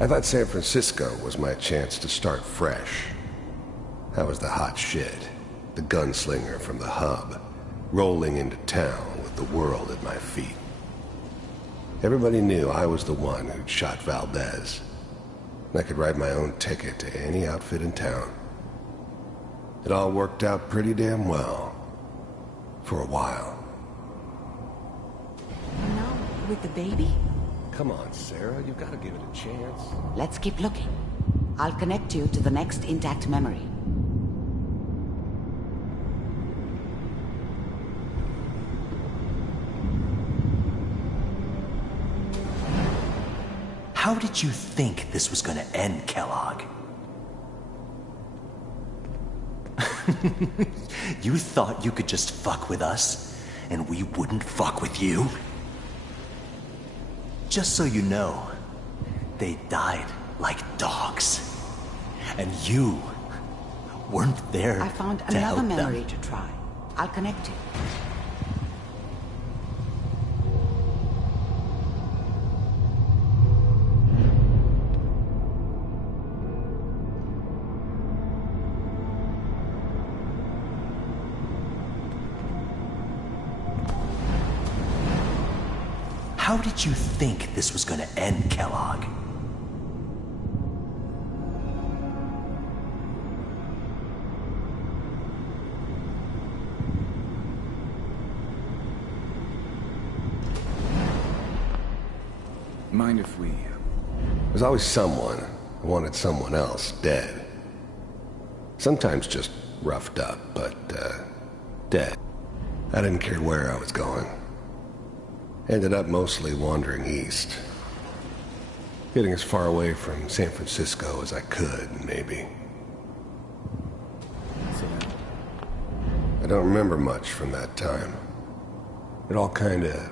I thought San Francisco was my chance to start fresh. I was the hot shit, the gunslinger from the hub, rolling into town with the world at my feet. Everybody knew I was the one who'd shot Valdez. And I could write my own ticket to any outfit in town. It all worked out pretty damn well. For a while. Now, with the baby? Come on, Sarah, you've got to give it a chance. Let's keep looking. I'll connect you to the next intact memory. How did you think this was gonna end, Kellogg? You thought you could just fuck with us, and we wouldn't fuck with you? Just so you know, they died like dogs. And you weren't there I found to another help memory them. to try. I'll connect you. How did you think this was gonna end, Kellogg? Mind if we... There's always someone I wanted someone else dead. Sometimes just roughed up, but, dead. I didn't care where I was going. Ended up mostly wandering east. Getting as far away from San Francisco as I could, maybe. I don't remember much from that time. It all kinda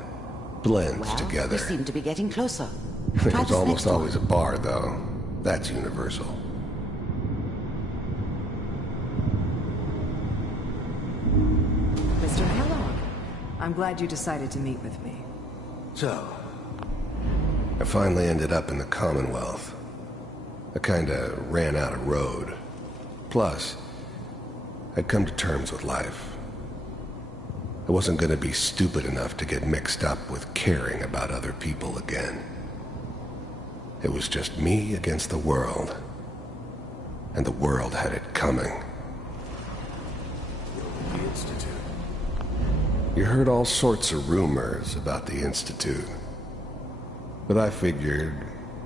blends together. We seem to be getting closer. There's almost always a bar, though. That's universal. Mr. Kellogg, I'm glad you decided to meet with me. So, I finally ended up in the Commonwealth. I kinda ran out of road. Plus, I'd come to terms with life. I wasn't gonna be stupid enough to get mixed up with caring about other people again. It was just me against the world. And the world had it coming. The Institute. You heard all sorts of rumors about the Institute. But I figured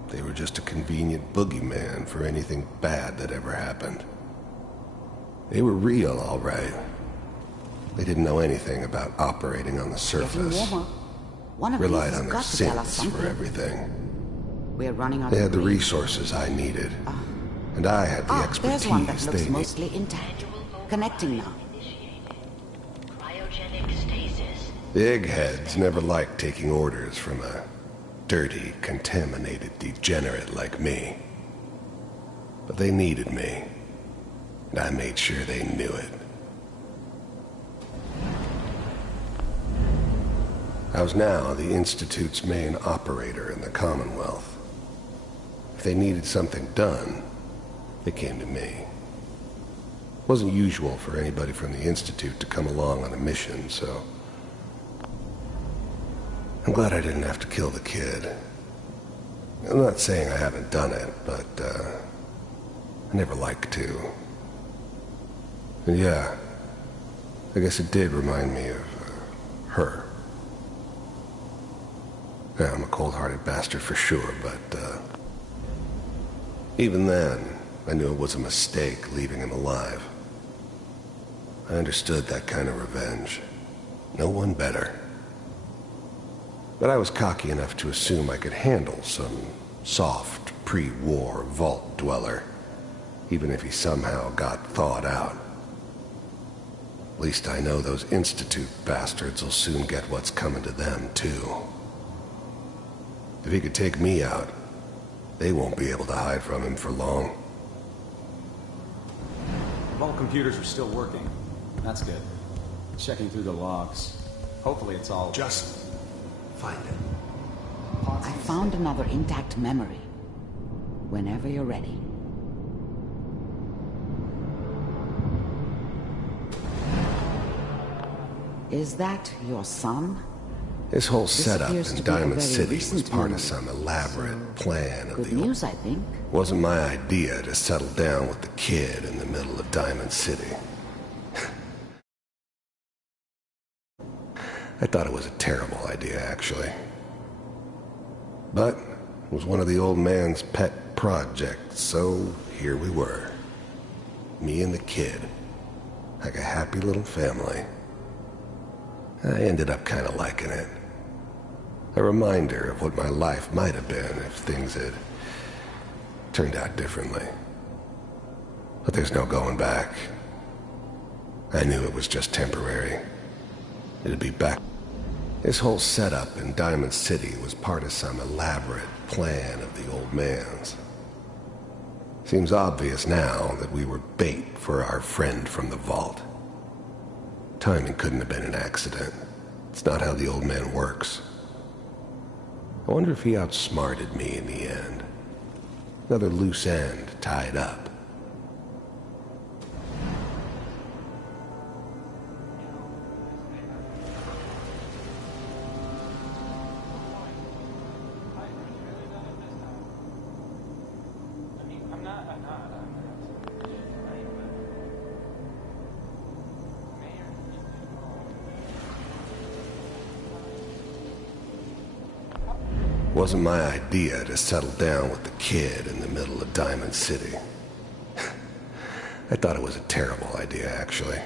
they were just a convenient boogeyman for anything bad that ever happened. They were real, all right. They didn't know anything about operating on the surface. Relied on their synths for everything. We're running out They had of the green. resources I needed. And I had the expertise There's one that they looks needed. mostly intact. Connecting now. The eggheads never liked taking orders from a dirty, contaminated degenerate like me. But they needed me. And I made sure they knew it. I was now the Institute's main operator in the Commonwealth. If they needed something done, they came to me. It wasn't usual for anybody from the Institute to come along on a mission, so I'm glad I didn't have to kill the kid. I'm not saying I haven't done it, but, I never liked to. And yeah, I guess it did remind me of, her. Yeah, I'm a cold-hearted bastard for sure, but, even then, I knew it was a mistake leaving him alive. I understood that kind of revenge. No one better. But I was cocky enough to assume I could handle some soft, pre-war vault dweller, even if he somehow got thawed out. At least I know those Institute bastards will soon get what's coming to them, too. If he could take me out, they won't be able to hide from him for long. The vault computers are still working. That's good. Checking through the logs. Hopefully it's all... Just find it. I found another intact memory. Whenever you're ready. Is that your son? This whole setup appears to in be a Diamond very City was recent part memory. of some elaborate plan of Good the news, I think. Wasn't my idea to settle down with the kid in the middle of Diamond City. I thought it was a terrible idea, actually. But it was one of the old man's pet projects, so here we were. Me and the kid. Like a happy little family. I ended up kind of liking it. A reminder of what my life might have been if things had turned out differently. But there's no going back. I knew it was just temporary. It'd be back. This whole setup in Diamond City was part of some elaborate plan of the old man's. Seems obvious now that we were bait for our friend from the vault. Timing couldn't have been an accident. It's not how the old man works. I wonder if he outsmarted me in the end. Another loose end tied up. Wasn't my idea to settle down with the kid in the middle of Diamond City. I thought it was a terrible idea, actually.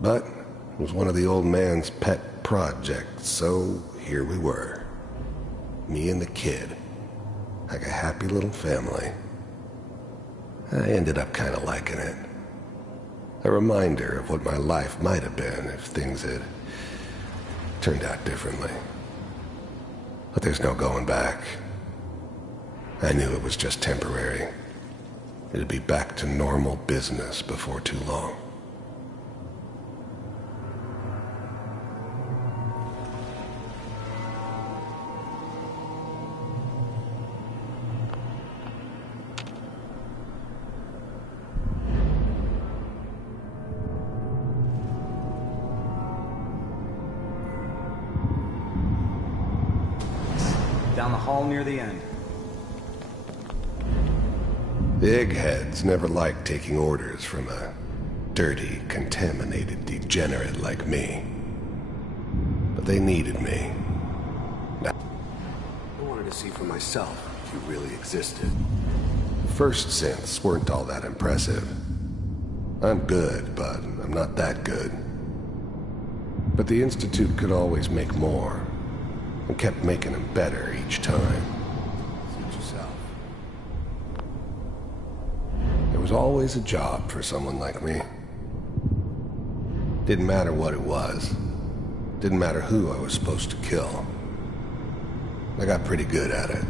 But it was one of the old man's pet projects, so here we were. Me and the kid. Like a happy little family. I ended up kind of liking it. A reminder of what my life might have been if things had turned out differently. But there's no going back. I knew it was just temporary. It'd be back to normal business before too long. Down the hall near the end. The eggheads never liked taking orders from a dirty, contaminated degenerate like me. But they needed me. I wanted to see for myself if you really existed. First synths weren't all that impressive. I'm good, but I'm not that good. But the Institute could always make more, and kept making them better each time. Suit yourself. There was always a job for someone like me. Didn't matter what it was. Didn't matter who I was supposed to kill. I got pretty good at it.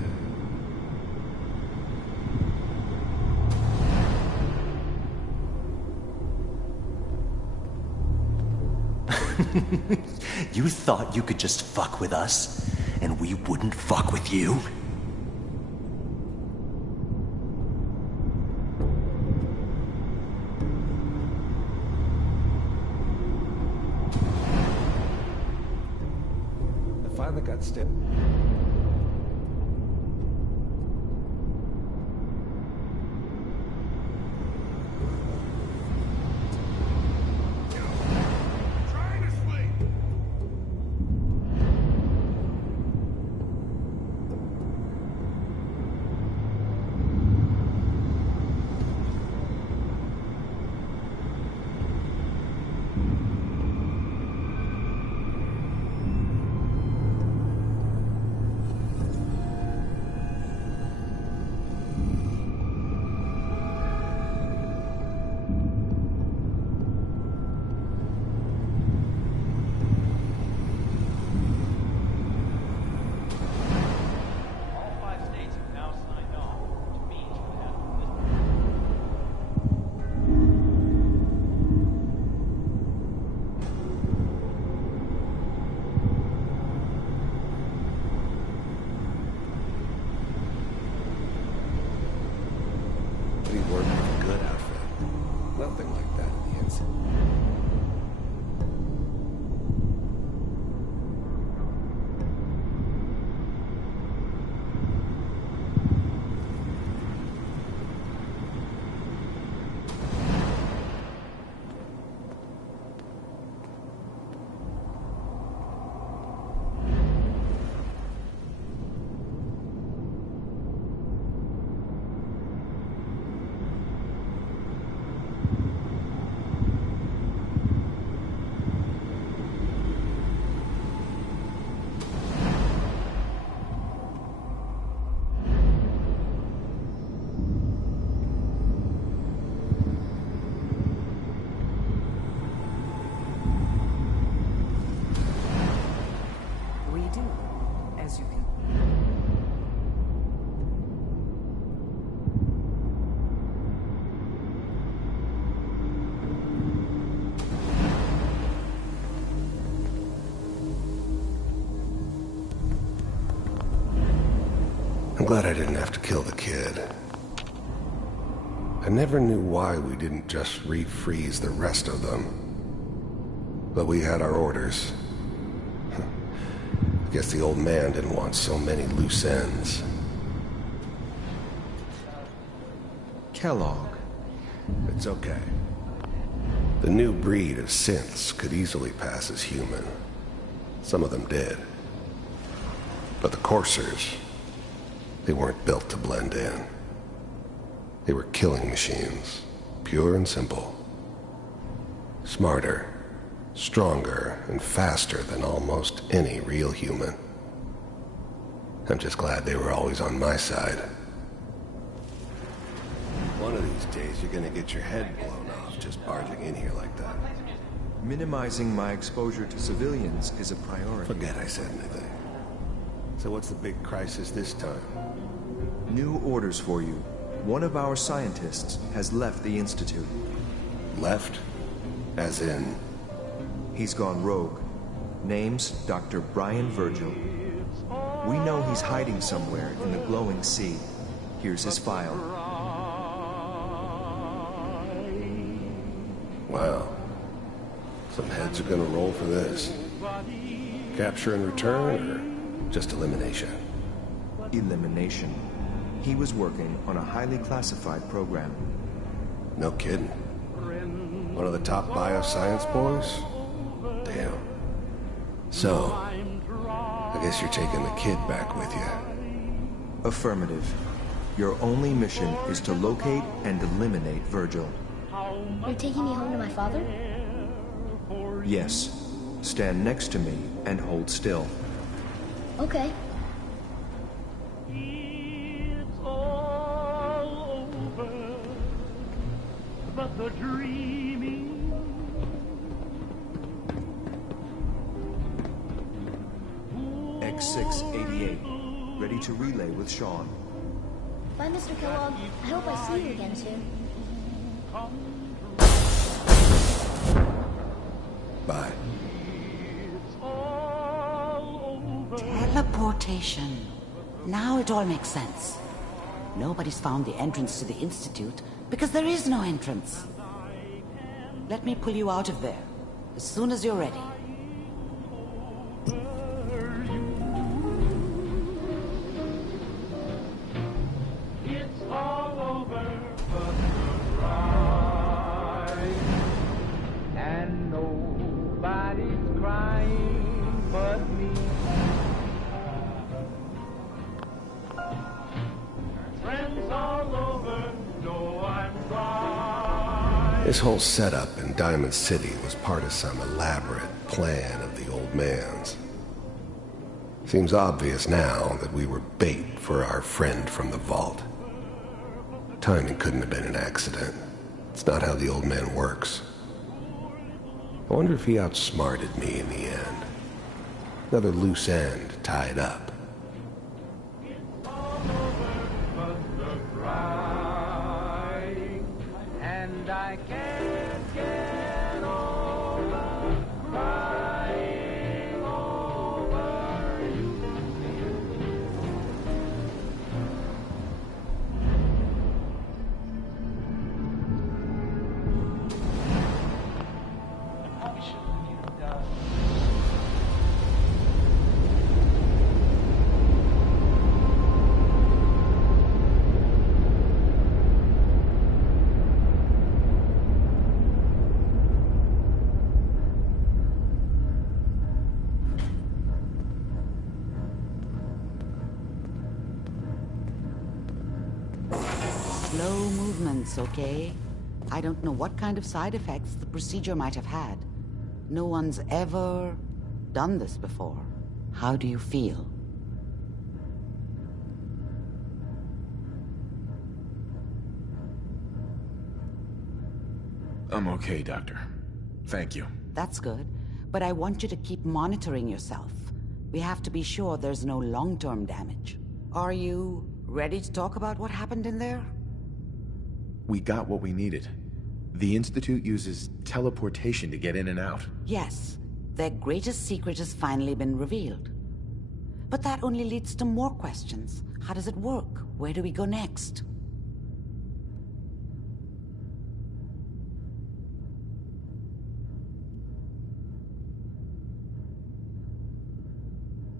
You thought you could just fuck with us, and we wouldn't fuck with you? I finally got still. I'm glad I didn't have to kill the kid. I never knew why we didn't just refreeze the rest of them. But we had our orders. I guess the old man didn't want so many loose ends. Kellogg. It's okay. The new breed of synths could easily pass as human. Some of them did. But the coursers, they weren't built to blend in. They were killing machines, pure and simple. Smarter, stronger, and faster than almost any real human. I'm just glad they were always on my side. One of these days, you're gonna get your head blown off just barging in here like that. Minimizing my exposure to civilians is a priority. Forget I said anything. So what's the big crisis this time? New orders for you. One of our scientists has left the Institute. Left? As in? He's gone rogue. Name's Dr. Brian Virgil. We know he's hiding somewhere in the glowing sea. Here's his file. Wow. Some heads are gonna roll for this. Capture and return, or just elimination? Elimination. He was working on a highly classified program. No kidding. One of the top bioscience boys? Damn. So, I guess you're taking the kid back with you. Affirmative. Your only mission is to locate and eliminate Virgil. You're taking me home to my father? Yes. Stand next to me and hold still. Okay. It's all over, but the dreaming. X688, ready to relay with Sean. Bye, Mr. Kellogg. I hope I see you again soon. Bye. Teleportation. Now it all makes sense. Nobody's found the entrance to the Institute because there is no entrance. Let me pull you out of there as soon as you're ready. It's all over but the ride, and nobody's crying but me. Friends all over know I'm right. This whole setup in Diamond City was part of some elaborate plan of the old man's. Seems obvious now that we were bait for our friend from the vault. Timing couldn't have been an accident. It's not how the old man works. I wonder if he outsmarted me in the end. Another loose end tied up. And I can't get over crying over you. Slow movements, okay? I don't know what kind of side effects the procedure might have had. No one's ever done this before. How do you feel? I'm okay, Doctor. Thank you. That's good, but I want you to keep monitoring yourself. We have to be sure there's no long-term damage. Are you ready to talk about what happened in there? We got what we needed. The Institute uses teleportation to get in and out. Yes, their greatest secret has finally been revealed. But that only leads to more questions. How does it work? Where do we go next?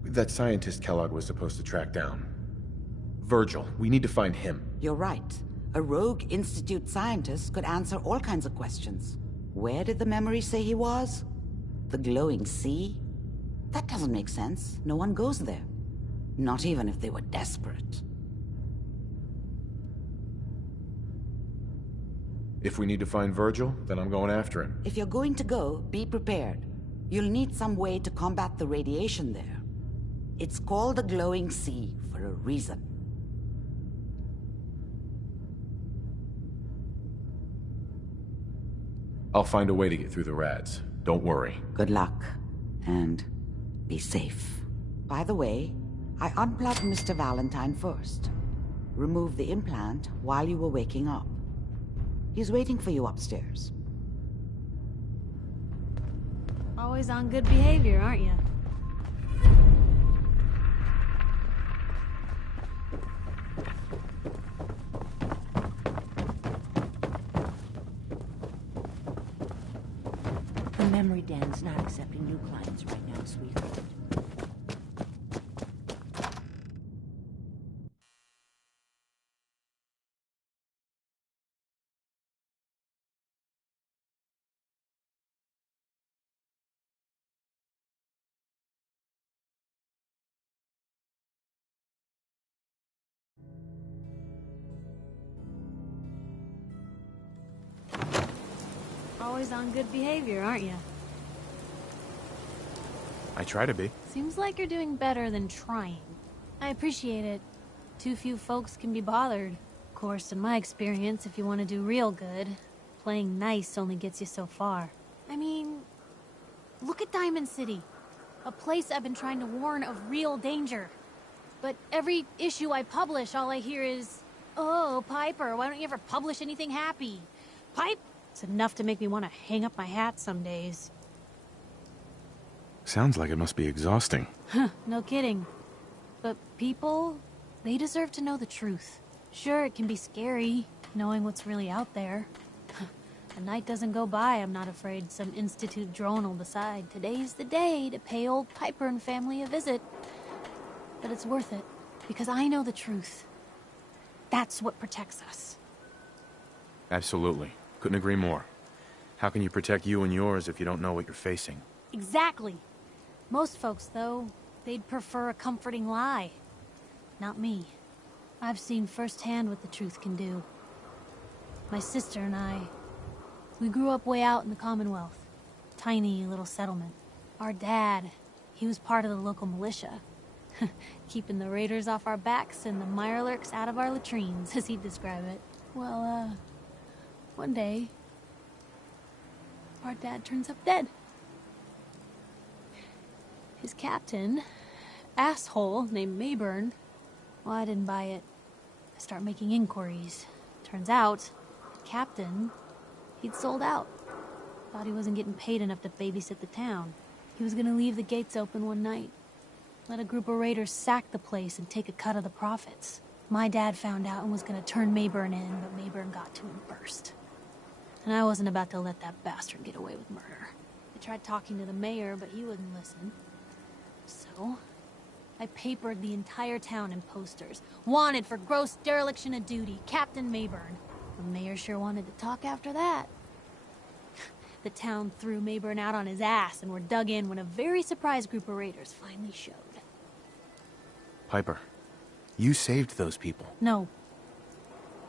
That scientist Kellogg was supposed to track down. Virgil, we need to find him. You're right. A rogue Institute scientist could answer all kinds of questions. Where did the memory say he was? The glowing sea? That doesn't make sense. No one goes there. Not even if they were desperate. If we need to find Virgil, then I'm going after him. If you're going to go, be prepared. You'll need some way to combat the radiation there. It's called the glowing sea for a reason. I'll find a way to get through the rads. Don't worry. Good luck, and be safe. By the way, I unplugged Mr. Valentine first. Removed the implant while you were waking up. He's waiting for you upstairs. Always on good behavior, aren't you? The memory den's not accepting new clients right now, sweetheart. Always on good behavior, aren't you? I try to be. Seems like you're doing better than trying. I appreciate it. Too few folks can be bothered. Of course, in my experience, if you want to do real good, playing nice only gets you so far. I mean, look at Diamond City. A place I've been trying to warn of real danger. But every issue I publish, all I hear is, "Oh, Piper, why don't you ever publish anything happy?" Pipe? It's enough to make me want to hang up my hat some days. Sounds like it must be exhausting. Huh, no kidding. But people, they deserve to know the truth. Sure, it can be scary, knowing what's really out there. A night doesn't go by, I'm not afraid some Institute drone will decide today's the day to pay old Piper and family a visit. But it's worth it, because I know the truth. That's what protects us. Absolutely. Couldn't agree more. How can you protect you and yours if you don't know what you're facing? Exactly. Most folks, though, they'd prefer a comforting lie. Not me. I've seen firsthand what the truth can do. My sister and I, we grew up way out in the Commonwealth. Tiny little settlement. Our dad, he was part of the local militia. Keeping the raiders off our backs and the mirelurks out of our latrines, as he'd describe it. Well, one day, our dad turns up dead. His captain, asshole named Mayburn, well, I didn't buy it. I start making inquiries. Turns out, the captain, he'd sold out. Thought he wasn't getting paid enough to babysit the town. He was gonna leave the gates open one night. Let a group of raiders sack the place and take a cut of the profits. My dad found out and was gonna turn Mayburn in, but Mayburn got to him first. And I wasn't about to let that bastard get away with murder. I tried talking to the mayor, but he wouldn't listen. So, I papered the entire town in posters. Wanted for gross dereliction of duty, Captain Mayburn. The mayor sure wanted to talk after that. The town threw Mayburn out on his ass and were dug in when a very surprised group of raiders finally showed. Piper, you saved those people. No.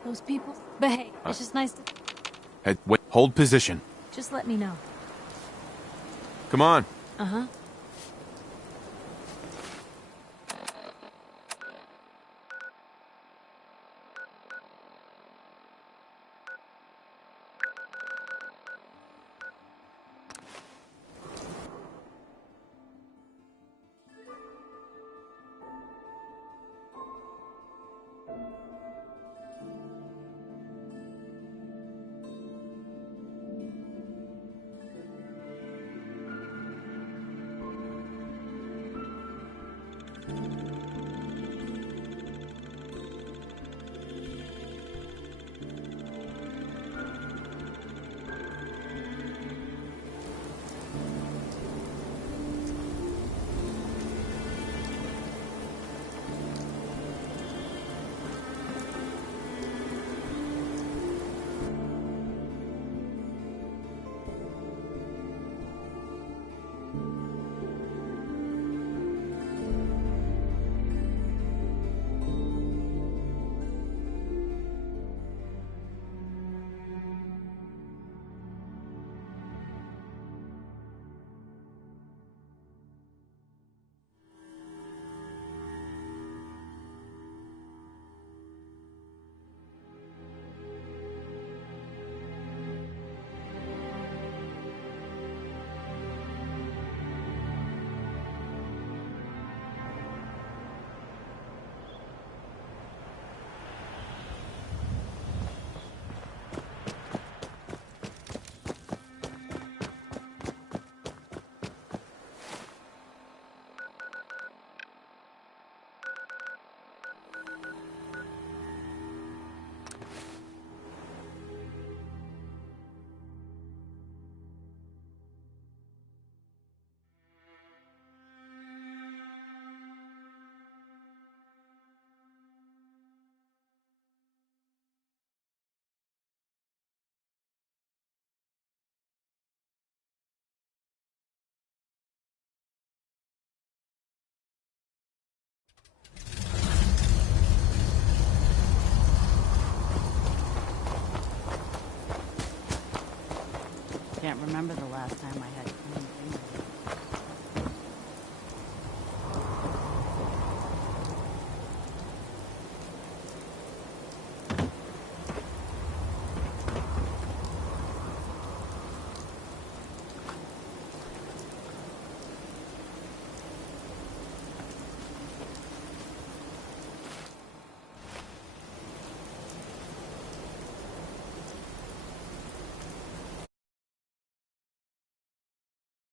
Those people? But hey, it's just nice to... Hey, wait, hold position. Just let me know. Come on. Uh-huh. remember the last time I had